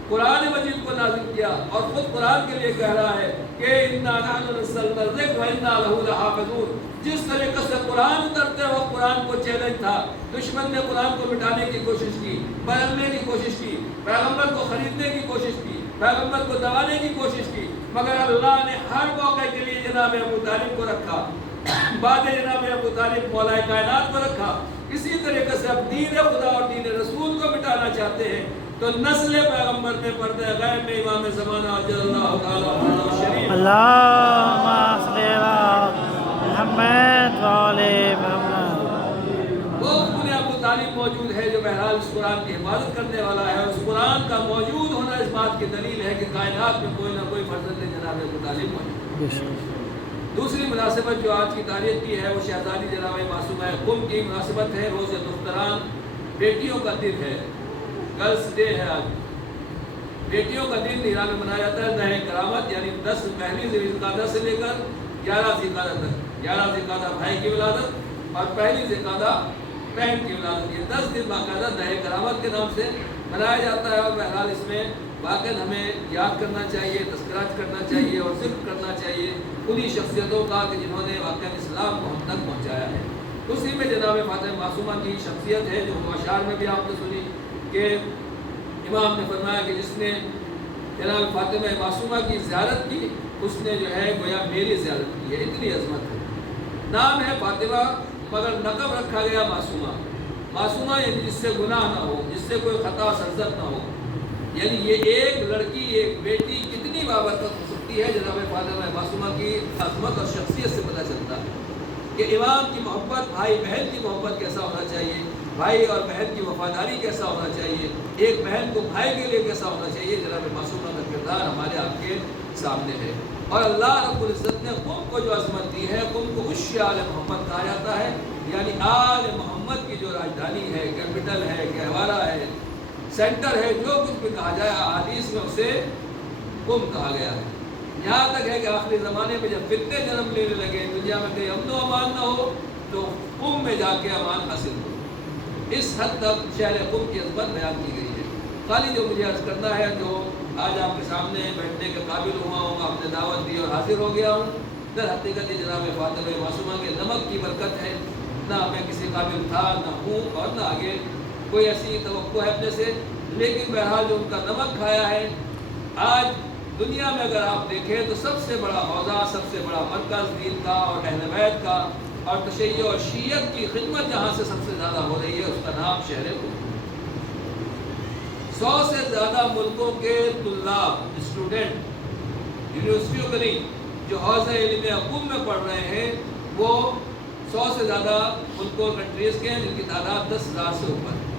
قرآن مجید کو نازل کیا اور خود قرآن کے لیے کہہ رہا ہے کہ اِنَّا نَحْنُ نَزَّلْنَا الذِّكْرَ وَإِنَّا لَهُ لَحَافِظُونَ۔ جس طریقے سے قرآن اترتے وقت قرآن کو چیلنج تھا، دشمن نے قرآن کو مٹانے کی کوشش کی، بدلنے کی کوشش کی، پیغمبر کو خریدنے کی کوشش کی، پیغمبر کو دبانے کی کوشش کی، مگر اللہ نے ہر موقع کے لیے جناب ابو طالب کو رکھا، بعد جناب ابو طالب مولا کائنات کو رکھا۔ اسی طریقے سے اب دین خدا اور دین رسول کو مٹانا چاہتے ہیں تو نسل پیغمبر میں پردہ غیب میں امام زمانہ عجل اللہ تعالیٰ عنہ شریف، اللہم صلی علی محمد وعلی محمد۔ وہ انہیں ابو طالب موجود ہے جو بہرحال اس قرآن کی حفاظت کرنے والا ہے، اور اس قرآن کا موجود ہونا اس بات کی دلیل ہے کہ کائنات میں کوئی نہ کوئی فرزند جناب ابو طالب موجود ہے۔ دوسری مناسبت جو آج کی تاریخ کی ہے وہ شہزادی جناب معصومہ قم کی مناسبت ہے۔ روز دختران بیٹیوں کا دن ہے، گرلز ڈے ہے آج۔ بیٹیوں کا دن ایران میں منایا جاتا ہے 9 کرامت، یعنی 10 پہلی ذی القعدہ سے لے کر 11 ذی القعدہ تک۔ 11 ذی القعدہ بھائی کی ولادت اور پہلی ذی القعدہ بہن کی ولادت، یہ 10 دن باقاعدہ 9 کرامت کے نام سے منایا جاتا ہے، اور بہرحال اس میں واقعی ہمیں یاد کرنا چاہیے، تذکرہ کرنا چاہیے اور ذکر کرنا چاہیے انہی شخصیتوں کا کہ جنہوں نے واقعی اسلام کو ہم تک پہنچایا ہے۔ اسی میں جناب فاطمہ معصومہ کی شخصیت ہے جو اشعار میں بھی آپ نے سنی کہ امام نے فرمایا کہ جس نے جناب فاطمہ معصومہ کی زیارت کی اس نے جو ہے گویا میری زیارت کی ہے، اتنی عظمت ہے۔ نام ہے فاطمہ مگر لقب رکھا گیا معصومہ۔ معصومہ یعنی جس سے گناہ نہ ہو، جس سے کوئی خطا سرزد نہ ہو، یعنی یہ ایک لڑکی ایک بیٹی کتنی بابرکت ہو سکتی ہے۔ جناب فاطمہ معصومہ کی عظمت اور شخصیت سے پتہ چلتا ہے کہ امام کی محبت، بھائی بہن کی محبت کیسا ہونا چاہیے، بھائی اور بہن کی وفاداری کیسا ہونا چاہیے، ایک بہن کو بھائی کے لیے کیسا ہونا چاہیے۔ جناب معصومہ کا کردار ہمارے آپ کے سامنے ہے، اور اللہ رب العزت نے قوم کو جو عظمت دی ہے، قوم کو وش آل محمد کہا جاتا ہے، یعنی آل محمد کی جو راجدھانی ہے، کیپٹل ہے، گہوارہ ہے، سینٹر ہے، جو کچھ بھی کہا جائے احادیث میں اسے قوم کہا گیا ہے۔ یہاں تک ہے کہ آخری زمانے میں جب فتنے جنم لینے لگے، دنیا میں کہیں امن و امان نہ ہو تو قوم میں جا کے امان حاصل ہو۔ اس حد تک شہر قوم کی عظمت بیان کی گئی ہے۔ خالی جو مجھے عرض کرنا ہے، جو آج آپ کے سامنے بیٹھنے کے قابل ہوا ہوں، آپ نے دعوت دی اور حاضر ہو گیا ہوں، در حقیقت یہ جناب فاطمہ معصومہ کے نمک کی برکت ہے۔ نہ میں کسی قابل تھا، نہ ہوں، اور نہ آگے کوئی ایسی توقع ہے اپنے سے، لیکن بہرحال جو ان کا نمک کھایا ہے، آج دنیا میں اگر آپ دیکھیں تو سب سے بڑا حوزہ، سب سے بڑا مرکز دین کا اور اہل بیت کا اور تشیع اور شیعت کی خدمت جہاں سے سب سے زیادہ ہو رہی ہے، اس کا نام شہر قم۔ 100 سے زیادہ ملکوں کے طلاب، اسٹوڈنٹ، یونیورسٹیوں کے نہیں، جو حوزہ علم قم میں پڑھ رہے ہیں، وہ 100 سے زیادہ ملکوں اور کنٹریز کے ہیں، جن کی تعداد 10,000 سے اوپر ہے۔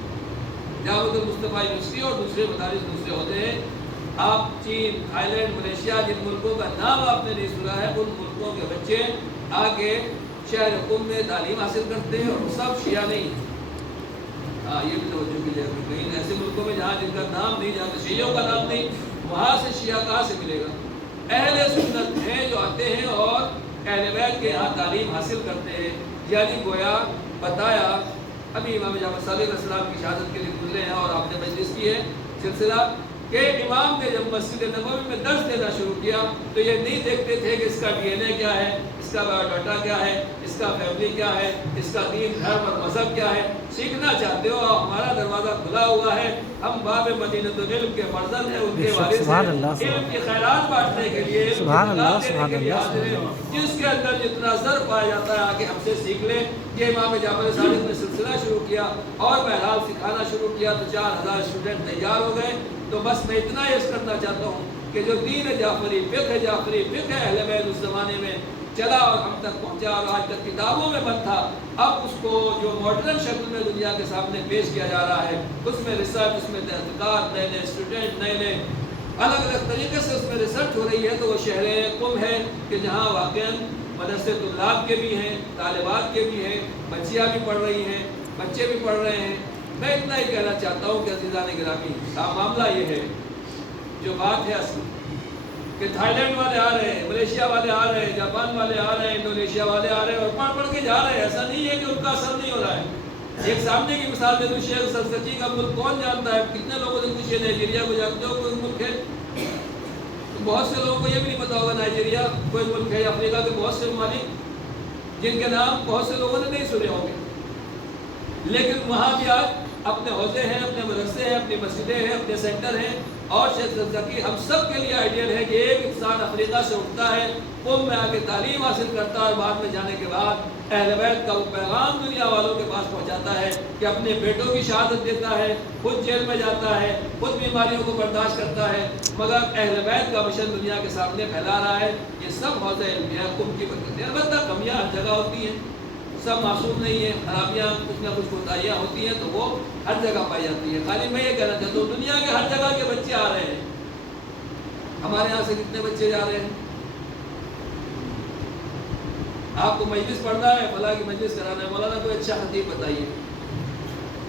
جامعۃ المصطفیٰ یونیورسٹی اور دوسرے مدارس دوسرے ہوتے ہیں۔ آپ چین، تھائی لینڈ، ملیشیا، جن ملکوں کا نام آپ نے نہیں سنا ہے، ان ملکوں کے بچے آگے شہر قم میں تعلیم حاصل کرتے ہیں، اور سب شیعہ نہیں۔ یہ بھی توجہ کی جائے، کہیں ایسے ملکوں میں جہاں جن کا نام نہیں، جہاں شیعوں کا نام نہیں، وہاں سے شیعہ کہاں سے ملے گا؟ اہل سنت ہیں جو آتے ہیں اور اہل بیت کے یہاں تعلیم حاصل کرتے ہیں۔ یعنی گویا بتایا، ابھی امام جعفر صادق علیہ السلام کی شہادت کے لیے گزرے ہیں اور آپ نے مجلس کی ہے سلسلہ کہ امام نے جب مسجد نبوی میں درس دینا شروع کیا تو یہ نہیں دیکھتے تھے کہ اس کا ڈی این اے کیا ہے، اس کا بایو ڈاٹا کیا ہے، اس کا فیملی کیا ہے، اس کا دین دھرم اور مذہب کیا ہے۔ سیکھنا چاہتے ہو، ہمارا دروازہ کھلا ہوا ہے، ہم باب مدینۃ العلم کے فرزند ہیں، ان کے وارث ہیں، علم کی خیرات بانٹنے کے لیے، جس کے اندر جتنا زر پایا جاتا ہے آگے ہم سے سیکھ لیں۔ یہ امام جعفر صادق نے سلسلہ شروع کیا اور بہرحال سکھانا شروع کیا تو 4,000 اسٹوڈنٹ تیار ہو گئے۔ تو بس میں اتنا عرض کرنا چاہتا ہوں کہ جو دین جعفری، فقہ اہل بیت اس زمانے میں چلا اور ہم تک پہنچا اور آج تک کتابوں میں بند تھا، اب اس کو جو ماڈرن شکل میں دنیا کے سامنے پیش کیا جا رہا ہے، اس میں ریسرچ، اس میں تحقیقات، نئے نئے اسٹوڈنٹ، نئے الگ الگ طریقے سے اس میں ریسرچ ہو رہی ہے، تو وہ شہر قم ہے کہ جہاں واقعاً مدرسے طلاب کے بھی ہیں، طالبات کے بھی ہیں، بچیاں بھی پڑھ رہی ہیں، بچے بھی پڑھ رہے ہیں۔ میں اتنا ہی کہنا چاہتا ہوں کہ عزیزان گرامی، معاملہ یہ ہے، جو بات ہے اصل کہ تھائی لینڈ والے آ رہے ہیں، ملیشیا والے آ رہے ہیں، جاپان والے آ رہے ہیں، انڈونیشیا والے آ رہے ہیں اور پڑھ کے جا رہے ہیں۔ ایسا نہیں ہے کہ ان کا اثر نہیں ہو رہا ہے۔ ایک سامنے کی مثال دے دوں، شیخ سرسکی کا ملک کون جانتا ہے؟ کتنے لوگوں نے پوچھے نائجیریا کو جانتے ہو کوئی ملک ہے؟ بہت سے لوگوں کو یہ بھی نہیں پتا ہوگا نائجیریا کوئی ملک ہے۔ افریقہ کے بہت سے ممالک جن کے نام بہت سے لوگوں نے نہیں سنے ہوں گے، لیکن وہاں بھی آج اپنے حوزے ہیں، اپنے مدرسے ہیں، اپنی مسجدیں ہیں، اپنے سینٹر ہیں۔ اور شیخ سرسکی ہم سب کے لیے آئیڈیل ہے کہ ایک انسان افریقہ سے اٹھتا ہے، قم میں آ کے تعلیم حاصل کرتا ہے اور بعد میں جانے کے بعد اہل بیت کا وہ پیغام دنیا والوں کے پاس پہنچاتا ہے کہ اپنے بیٹوں کی شہادت دیتا ہے، خود جیل میں جاتا ہے، خود بیماریوں کو برداشت کرتا ہے، مگر اہل بیت کا مشن دنیا کے سامنے پھیلا رہا ہے۔ یہ سب حوزہ علم ہے، قم کی برکت ہے۔ البتہ کمیاں ہر جگہ ہوتی ہیں، سب معصوم نہیں ہیں، خرابیاں کچھ نہ کچھ کوتاہیاں ہوتی ہیں تو وہ ہر جگہ پائی جاتی ہے۔ خالی میں یہ کہنا چاہتا ہوں دنیا کے ہر جگہ کے بچے آ رہے ہیں۔ ہمارے یہاں سے کتنے بچے جا رہے ہیں؟ آپ کو مجلس پڑھنا ہے، فلاں کی مجلس کرانا ہے، مولانا کوئی اچھا خطیب بتائیے،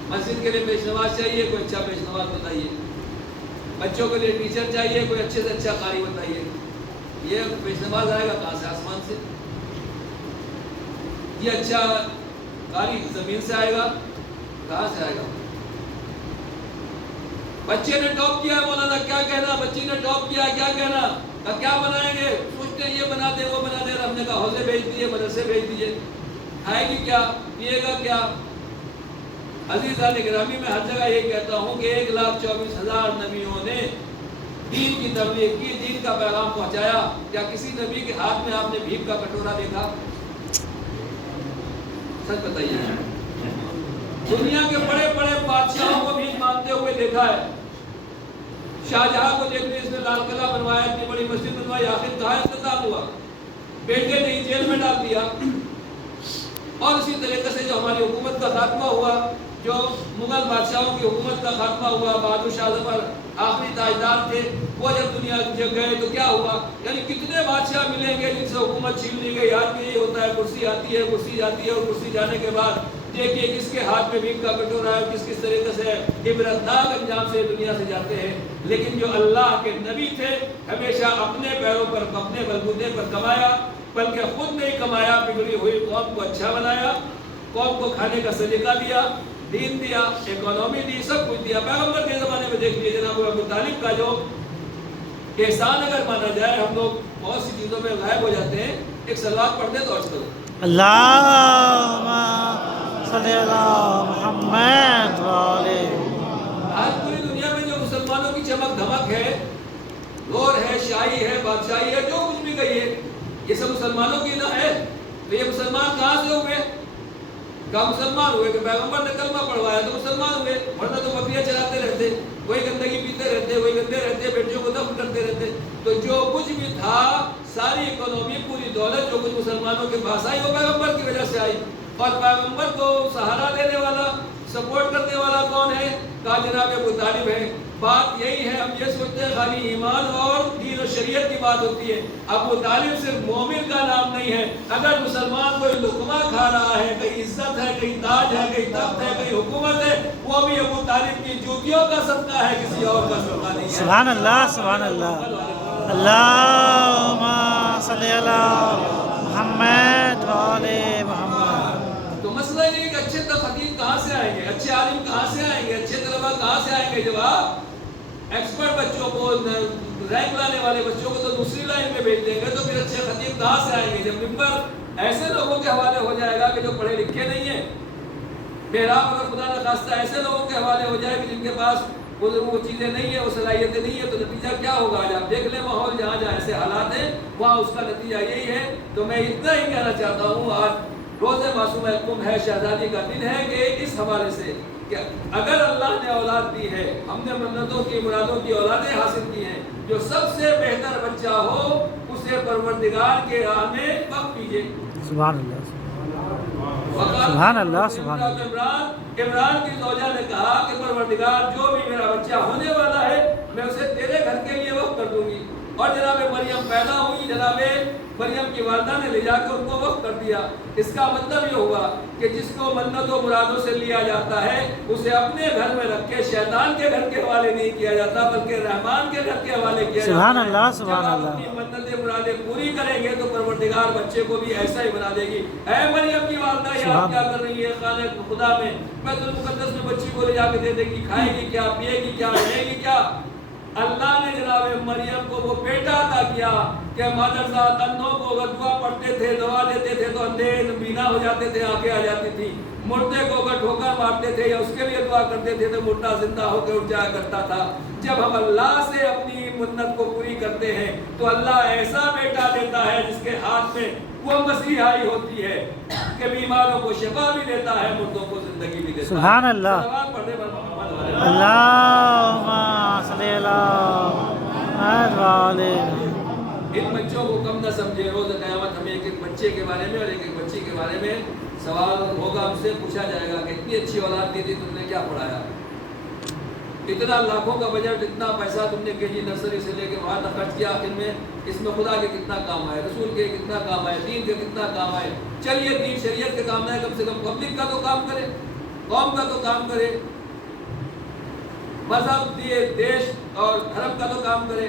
مسجد کے لیے پیش نماز چاہیے، کوئی اچھا پیش نماز بتائیے، بچوں کے لیے ٹیچر چاہیے، کوئی اچھے سے اچھا قاری بتائیے۔ یہ پیش نماز آئے گا کہاں سے؟ آسمان سے؟ یہ اچھا قاری زمین سے آئے گا؟ کہاں سے آئے گا؟ بچے نے ٹاپ کیا ہے مولانا کیا کہنا، بچی نے ٹاپ کیا ہے کیا کہنا، کیا بنائیں گے، سوچتے ہیں یہ بنا دے وہ بنا دے، ہم نے کہا حوصلے بھیج دیجیے، مدرسے بھیج دیجیے، کھائے گی کیا پیے گا کیا۔ عزیزان گرامی میں ہر جگہ یہ کہتا ہوں کہ 1,24,000 نبیوں نے دین کی تبلیغ کی، دین کا پیغام پہنچایا، کیا کسی نبی کے ہاتھ میں آپ نے بھیک کا کٹورا دیکھا؟ سچ بتائیے۔ دنیا کے بڑے بڑے بادشاہوں کو بھیک مانگتے ہوئے دیکھا ہے۔ شاہجہاں کو دیکھنے اس نے لال قلعہ بنوایا، اتنی بڑی مسجد بنوائی، آخر کہاں اختتام ہوا؟ بیٹے نے جیل میں ڈال دیا۔ اور اسی طریقے سے جو ہماری حکومت کا خاتمہ ہوا، جو مغل بادشاہوں کی حکومت کا خاتمہ ہوا، بہادر شاہ ظفر آخری تاجدار تھے، وہ جب دنیا سے گئے تو کیا ہوا؟ یعنی کتنے بادشاہ ملیں گے جن سے حکومت چھین لی گئی، آج بھی یہی ہوتا ہے، کرسی آتی ہے، کرسی جاتی ہے، اور کرسی جانے کے بعد دیکھیے کس کے ہاتھ میں بھیک کا کٹورا ہے، کس طریقے سے عبرتناک انجام سے دنیا سے جاتے ہیں۔ لیکن جو اللہ کے نبی تھے ہمیشہ اپنے پیروں پر، اپنے بلبوتے پر کمایا، بلکہ خود نہیں کمایا، بگڑی ہوئی قوم کو اچھا بنایا، قوم کو کھانے کا سلیقہ دیا، دین دیا، اکانومی دی، سب کچھ دیا۔ پیغمبر کے زمانے میں دیکھ لیجیے جناب ابو طالب کا جو احسان اگر مانا جائے، ہم لوگ بہت سی چیزوں میں غائب ہو جاتے ہیں، ایک سلوات پڑھ دیں تو عرض کرو۔ اللہم صلی علی محمد وعلی۔ آج پوری دنیا میں جو مسلمانوں کی چمک دھمک ہے، غور ہے، شاہی ہے، بادشاہی ہے، جو کچھ بھی کہیے، یہ سب مسلمانوں کی نہ ہے۔ تو یہ مسلمان کہاں سے ہوئے؟ کہاں مسلمان ہوئے کہ پیغمبر نے کلمہ پڑھوایا تو مسلمان ہوئے، ورنہ تو بکریاں چلاتے رہتے، وہی گندگی پیتے رہتے، وہی گندے رہتے، بیٹیوں کو دفن کرتے رہتے۔ تو جو کچھ بھی تھا، ساری اکانومی، پوری دولت جو کچھ مسلمانوں کے پاس آئی، وہ پیغمبر کی وجہ سے آئی۔ اور پیغمبر کو سہارا دینے والا، سپورٹ کرنے والا کون ہے؟ کہا جناب ابو طالب ہے۔ بات یہی ہے، ہم یہ سوچتے ہیں خالی ایمان اور دین و شریعت کی بات ہوتی ہے۔ ابو طالب صرف مومن کا نام نہیں ہے۔ اگر مسلمان کوئی لقمہ کھا رہا ہے، کہیں عزت ہے، کہیں تاج ہے، کہیں تخت ہے، کہیں حکومت ہے، وہ بھی ابو طالب کی جوتیوں کا صدقہ ہے، کسی اور کا صدقہ نہیں ہے۔ سبحان اللہ، سبحان اللہ۔ اللہم صلی علی محمد وعلی محمد۔ تو مسئلہ یہ ہے کہ اچھے خطیب کہاں سے آئیں گے، اچھے عالم کہاں سے آئیں گے، اچھے طلباء کہاں سے آئیں گے؟ جب آپ ایکسپرٹ بچوں کو، رینک لانے والے بچوں کو تو دوسری لائن میں بھیج دیں گے، تو پھر اچھے خطیب کہاں سے آئیں گے؟ جب ممبر ایسے لوگوں کے حوالے ہو جائے گا کہ جو پڑھے لکھے نہیں ہیں، محراب اگر خدا نخواستہ ایسے لوگوں کے حوالے ہو جائے کہ جن کے پاس وہ چیزیں نہیں ہیں، وہ صلاحیتیں نہیں ہیں، تو نتیجہ کیا ہوگا؟ آج آپ دیکھ لیں ماحول، جہاں جہاں ایسے حالات ہیں وہاں اس کا نتیجہ یہی ہے۔ تو میں اتنا ہی کہنا چاہتا ہوں، آج روز معصوم القم ہے، شہزادی کا دن ہے، کہ اس حوالے سے کہ اگر اللہ نے اولاد دی ہے، ہم نے منتوں کی، مرادوں کی اولادیں حاصل کی ہیں، جو سب سے بہتر بچہ ہو اسے پروردگار کے راہ میں وقف کیجیے۔ سبحان اللہ، سبحان اللہ، سبحان اللہ۔ عمران کی زوجہ نے کہا کہ پروردگار جو بھی میرا بچہ ہونے والا ہے میں اسے تیرے گھر کے لیے وقف کر دوں گی۔ اور جناب مریم پیدا ہوئی، جناب مریم کی والدہ نے لے جا کر ان کو وقف کر دیا۔ اس کا مطلب یہ ہوا کہ جس کو منتوں مرادوں سے لیا جاتا ہے اسے اپنے گھر میں رکھ کے شیطان کے گھر کے حوالے نہیں کیا جاتا، بلکہ رحمان کے گھر کے حوالے کیا جاتا ہے۔ سبحان اللہ، سبحان جب آپ اللہ۔ اپنی منتیں مرادیں پوری کریں گے تو پروردگار بچے کو بھی ایسا ہی بنا دے گی۔ اے مریم کی والدہ، یہ آپ کیا کر رہی ہے خانہ خدا میں؟ بیت المقدس میں بچی کو لے جا کے دے دے گی، کھائے گی کیا، پیے گی کیا، رہے گی کیا؟ اللہ نے جناب مریم کو وہ بیٹا عطا کیا کہ مادرزاد اندھوں کو اگر دعا پڑھتے تھے، دعا دیتے تھے تو اندھے بینا ہو جاتے تھے، آنکھیں آ جاتی تھی۔ مردے کو اگر ٹھوکر مارتے تھے یا اس کے لیے دعا کرتے تھے تو مردہ زندہ ہو کے اٹھ جایا کرتا تھا۔ جب ہم اللہ سے اپنی منت کو پوری کرتے ہیں تو اللہ ایسا بیٹا دیتا ہے جس کے ہاتھ میں وہ مسیحائی ہوتی ہے کہ بیماروں کو شفا بھی دیتا ہے، مردوں کو زندگی بھی دیتا ہے۔ سبحان اللہ۔ صلوات پڑھنے پر محمد علیہ وسلم۔ اللہم صلی علی محمد وعلی۔ ان بچوں کو کم نہ سمجھے، روز قیامت ہمیں ایک ایک بچے کے بارے میں اور ایک ایک بچی کے بارے میں سوال ہوگا، ہم سے پوچھا جائے گا کہ اتنی اچھی اولاد دی تھی، تم نے کیا پڑھایا؟ اتنا لاکھوں کا بجٹ، اتنا پیسہ تم نے کے جی نرسری سے لے کے وہاں تک خرچ کیا، آخر میں اس میں خدا کے کتنا کام آئے، رسول کے کتنا کام آئے، دین کے کتنا کام آئے؟ چلیے دین شریعت کے کام آئے، کم سے کم پبلک کا تو کام کرے، قوم کا تو کام کرے، مذہب دیے دیش اور دھرم کا تو کام کرے،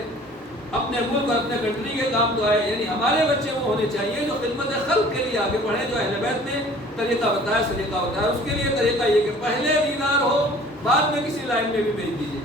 اپنے ملک اور اپنے کنٹری کے کام تو آئے۔ یعنی ہمارے بچے وہ ہونے چاہیے جو خدمت خلق کے لیے آگے بڑھے، جو اہل بیت نے طریقہ بتایا، سلیقہ بتایا۔ اس کے لیے طریقہ یہ کہ پہلے دیندار ہو، بعد میں کسی لائن میں بھی بھیج دیجیے۔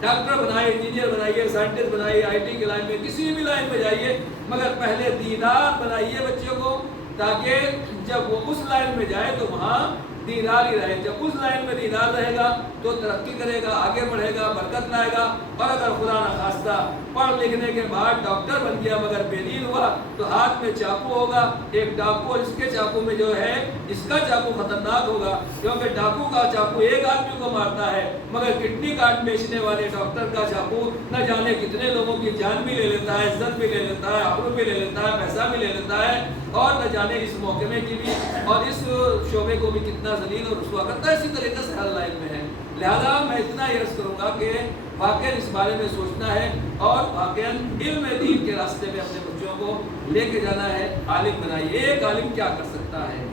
ڈاکٹر بنائیے، انجینئر بنائیے، سائنٹسٹ بنائیے، IT کی لائن میں، کسی بھی لائن میں جائیے، مگر پہلے دیندار بنائیے بچوں کو، تاکہ جب وہ اس لائن میں جائے تو وہاں دیندار ہی رہے۔ جب اس لائن میں دیندار رہے گا تو ترقی کرے گا، آگے بڑھے گا، برکت لائے گا۔ اور اگر خدا نخواستہ پڑھ لکھنے کے بعد ڈاکٹر بن گیا مگر بے دین ہوا تو ہاتھ میں چاقو ہوگا، ایک ڈاکو، اور اس کے چاقو میں جو ہے اس کا چاقو خطرناک ہوگا، کیونکہ ڈاکو کا چاقو ایک آدمی کو مارتا ہے، مگر کڈنی کارڈ بیچنے والے ڈاکٹر کا چاقو نہ جانے کتنے لوگوں کی جان بھی لے لیتا ہے، عزت بھی لے لیتا ہے، آبرو بھی لے لیتا ہے، پیسہ بھی لے لیتا ہے، اور نہ جانے اس محکمے کی بھی اور اس شعبے کو بھی کتنا ذلیل اور رسوا کرتا ہے۔ اسی طریقے سے ہر لائن میں ہے۔ لہذا میں اتنا ہی عرض کروں گا کہ واقعاً اس بارے میں سوچنا ہے اور واقعاً علم دین کے راستے میں اپنے بچوں کو لے کے جانا ہے۔ عالم بنائیے۔ ایک عالم کیا کر سکتا ہے؟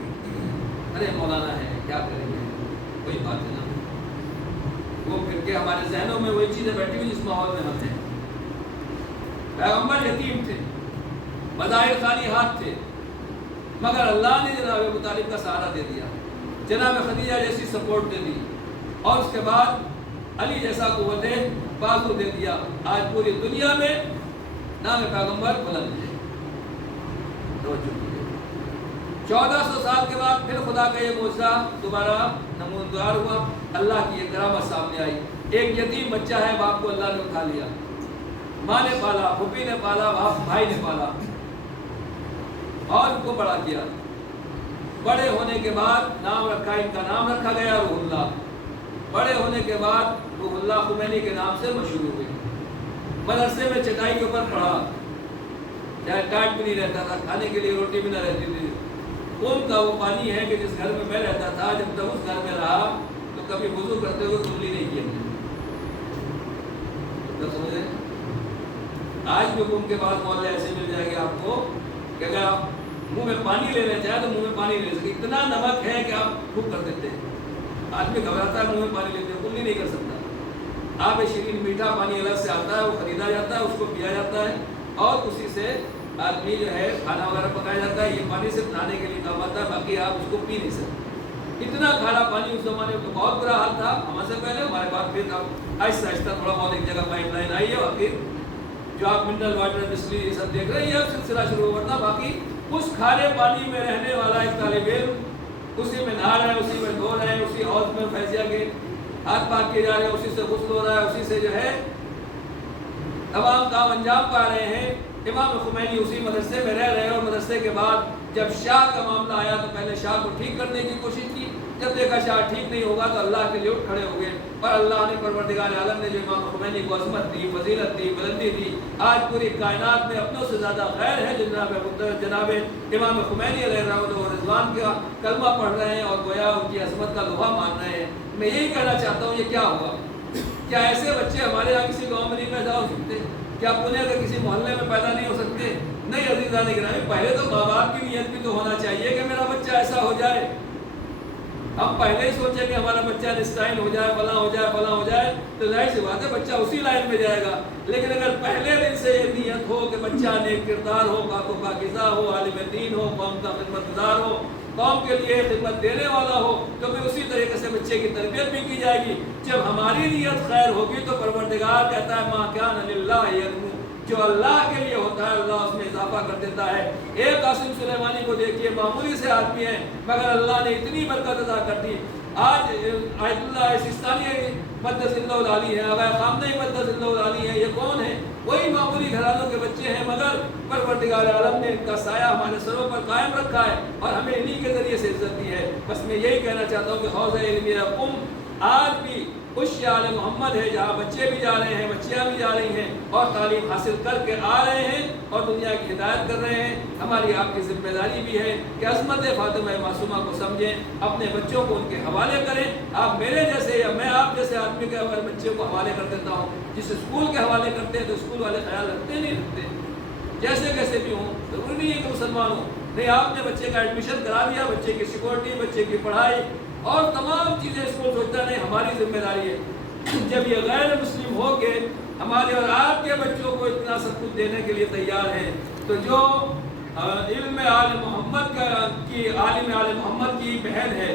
ارے مولانا ہے، کیا کریں گے؟ کوئی بات ہے نا، وہ پھر کے ہمارے ذہنوں میں وہی چیزیں بیٹھی ہوئی جس ماحول میں ہم ہیں۔ پیغمبر یتیم تھے، مظاہر خالی ہاتھ تھے، مگر اللہ نے جناب ابو طالب کا سہارا دے دیا، جناب خدیجہ جیسی سپورٹ دے دی، اور اس کے بعد علی جیسا قوت بازو دے دیا۔ آج پوری دنیا میں نام پیغمبر بلند ہے۔ 1400 سال کے بعد پھر خدا کا یہ معجزہ دوبارہ نمودار ہوا، اللہ کی یہ کرامت سامنے آئی۔ ایک یتیم بچہ ہے، باپ کو اللہ نے اٹھا لیا، ماں نے پالا، پھوپھی نے پالا، بھائی نے پالا، اور ان کو بڑا کیا۔ بڑے ہونے کے بعد نام رکھا، ان کا نام رکھا گیا روح اللہ۔ بڑے ہونے کے بعد روح اللہ خمینی کے نام سے مشہور ہوئے۔ مدرسے میں چٹائی کے اوپر پڑھا، چاہے ٹائٹ بھی نہیں رہتا تھا، کھانے کے لیے روٹی بھی نہ رہتی تھی۔ کون کا وہ پانی ہے کہ جس گھر میں میں رہتا تھا، جب تک اس گھر میں رہا تو کبھی وضو کرتے ہوئے کلی نہیں کی ہم نے۔ سمجھ رہے؟ آج بھی حکم کے بعد محلے ایسے مل جائے گے آپ کو کہ اگر آپ منہ میں پانی لینا چاہیں تو منہ میں پانی لے سکتے، اتنا نمک ہے کہ آپ پھوک کر دیتے ہیں۔ آدمی گھبراتا ہے، منہ میں پانی لیتے ہیں، کلی نہیں کر سکتا۔ آپ شیرین میٹھا پانی الگ سے آتا ہے، وہ خریدا جاتا ہے، اس کو پیا جاتا ہے، اور اسی سے آدمی جو ہے کھانا وغیرہ پکایا جاتا ہے۔ یہ پانی صرف نہانے کے لیے کام آتا ہے، باقی آپ اس کو پی نہیں سکتے۔ اتنا کھارا پانی اس زمانے میں تو بہت برا حال تھا، ہمارے سے پہلے ہمارے بعد پھر آہستہ آہستہ تھوڑا بہت ایک جگہ پائپ لائن آئی ہے، اور پھر جو آپ منرل واٹر بسلری یہ سب دیکھ رہے ہیں، یہ اب سلسلہ شروع ہوا تھا۔ باقی اس کھارے پانی میں رہنے والا ایک طالب علم اسی میں نہا رہے ہیں، اسی میں دھو رہے ہیں، اسی حوض میں فیضیہ کے ہاتھ پاک کیے جا رہے ہیں، اسی سے غسل ہو رہا ہے، اسی سے جو ہے تمام کام انجام پا رہے ہیں۔ امام خمینی اسی مدرسے میں رہ رہے ہیں، اور مدرسے کے بعد جب شاہ کا معاملہ آیا تو پہلے شاہ کو ٹھیک کرنے کی کوشش کی، جب دیکھا شاہ ٹھیک نہیں ہوگا تو اللہ کے لیے اٹھ کھڑے ہو گئے، اور اللہ نے پروردگار عالم نے جو امام خمینی کو عظمت دی، فضیلت دی، بلندی دی، آج پوری کائنات میں اپنوں سے زیادہ خیر ہے جناب امام خمینی علیہ رحمۃ و رضوان کا کلمہ پڑھ رہے ہیں اور گویا ان کی عظمت کا لوہا مان رہے ہیں۔ میں یہی کہنا چاہتا ہوں، یہ کیا ہوا؟ کیا ایسے بچے ہمارے یہاں کسی گاؤں میں نہیں پیدا ہو سکتے؟ کیا پونے کے کسی محلے میں پیدا نہیں ہو سکتے؟ نہیں عزیزان گرامی، پہلے تو ماں باپ کی نیت بھی تو ہونا چاہیے کہ میرا بچہ ایسا ہو جائے۔ ہم پہلے ہی سوچیں کہ ہمارا بچہ نسٹائن ہو جائے، فلاں ہو جائے، فلاں ہو جائے، تو ظاہر سی بات ہے بچہ اسی لائن میں جائے گا۔ لیکن اگر پہلے دن سے یہ نیت ہو کہ بچہ نیک کردار ہو، پاک و پاکیزہ ہو، عالم دین ہو، قوم کا خدمت گزار ہو، قوم کے لیے خدمت دینے والا ہو، تو پھر اسی طریقے سے بچے کی تربیت بھی کی جائے گی۔ جب ہماری نیت خیر ہوگی تو پروردگار کہتا ہے ما کان للہ ینمو، جو اللہ کے لیے ہوتا ہے اللہ اس میں اضافہ کر دیتا ہے۔ ایک قاسم سلیمانی کو دیکھیے، معمولی سے آدمی ہے مگر اللہ نے اتنی برکت عطا کر دی۔ آج آیت اللہ سستانی مدث اللہ العالی ہے، آغا خامنہ مدث اللہ العالی ہے، یہ کون ہے؟ وہی معمولی گھرانوں کے بچے ہیں، مگر پروردگار عالم نے ان کا سایہ ہمارے سروں پر قائم رکھا ہے اور ہمیں انہی کے ذریعے سے عزت دی ہے۔ بس میں یہی کہنا چاہتا ہوں کہ حوض علمیہ قم آج بھی خوش آل محمد ہے، جہاں بچے بھی جا رہے ہیں، بچیاں بھی جا رہی ہیں اور تعلیم حاصل کر کے آ رہے ہیں اور دنیا کی ہدایت کر رہے ہیں۔ ہماری آپ کی ذمہ داری بھی ہے کہ عظمت فاطمہ معصومہ کو سمجھیں، اپنے بچوں کو ان کے حوالے کریں۔ آپ میرے جیسے یا میں آپ جیسے آدمی کے اگر بچے کو حوالے کر دیتا ہوں، جس اسکول کے حوالے کرتے ہیں تو اسکول والے خیال رکھتے نہیں رکھتے، جیسے کیسے بھی ہوں، ضروری نہیں ہے کہ مسلمان ہوں۔ نہیں، آپ نے بچے کا ایڈمیشن کرا دیا، بچے کی سیکورٹی، بچے کی پڑھائی اور تمام چیزیں اسکول سوچتا نہیں، ہماری ذمہ داری ہے۔ جب یہ غیر مسلم ہو کے ہمارے اور آپ کے بچوں کو اتنا سب کچھ دینے کے لیے تیار ہیں، تو جو علم آل محمد کی عالم آل محمد کی بہن ہے،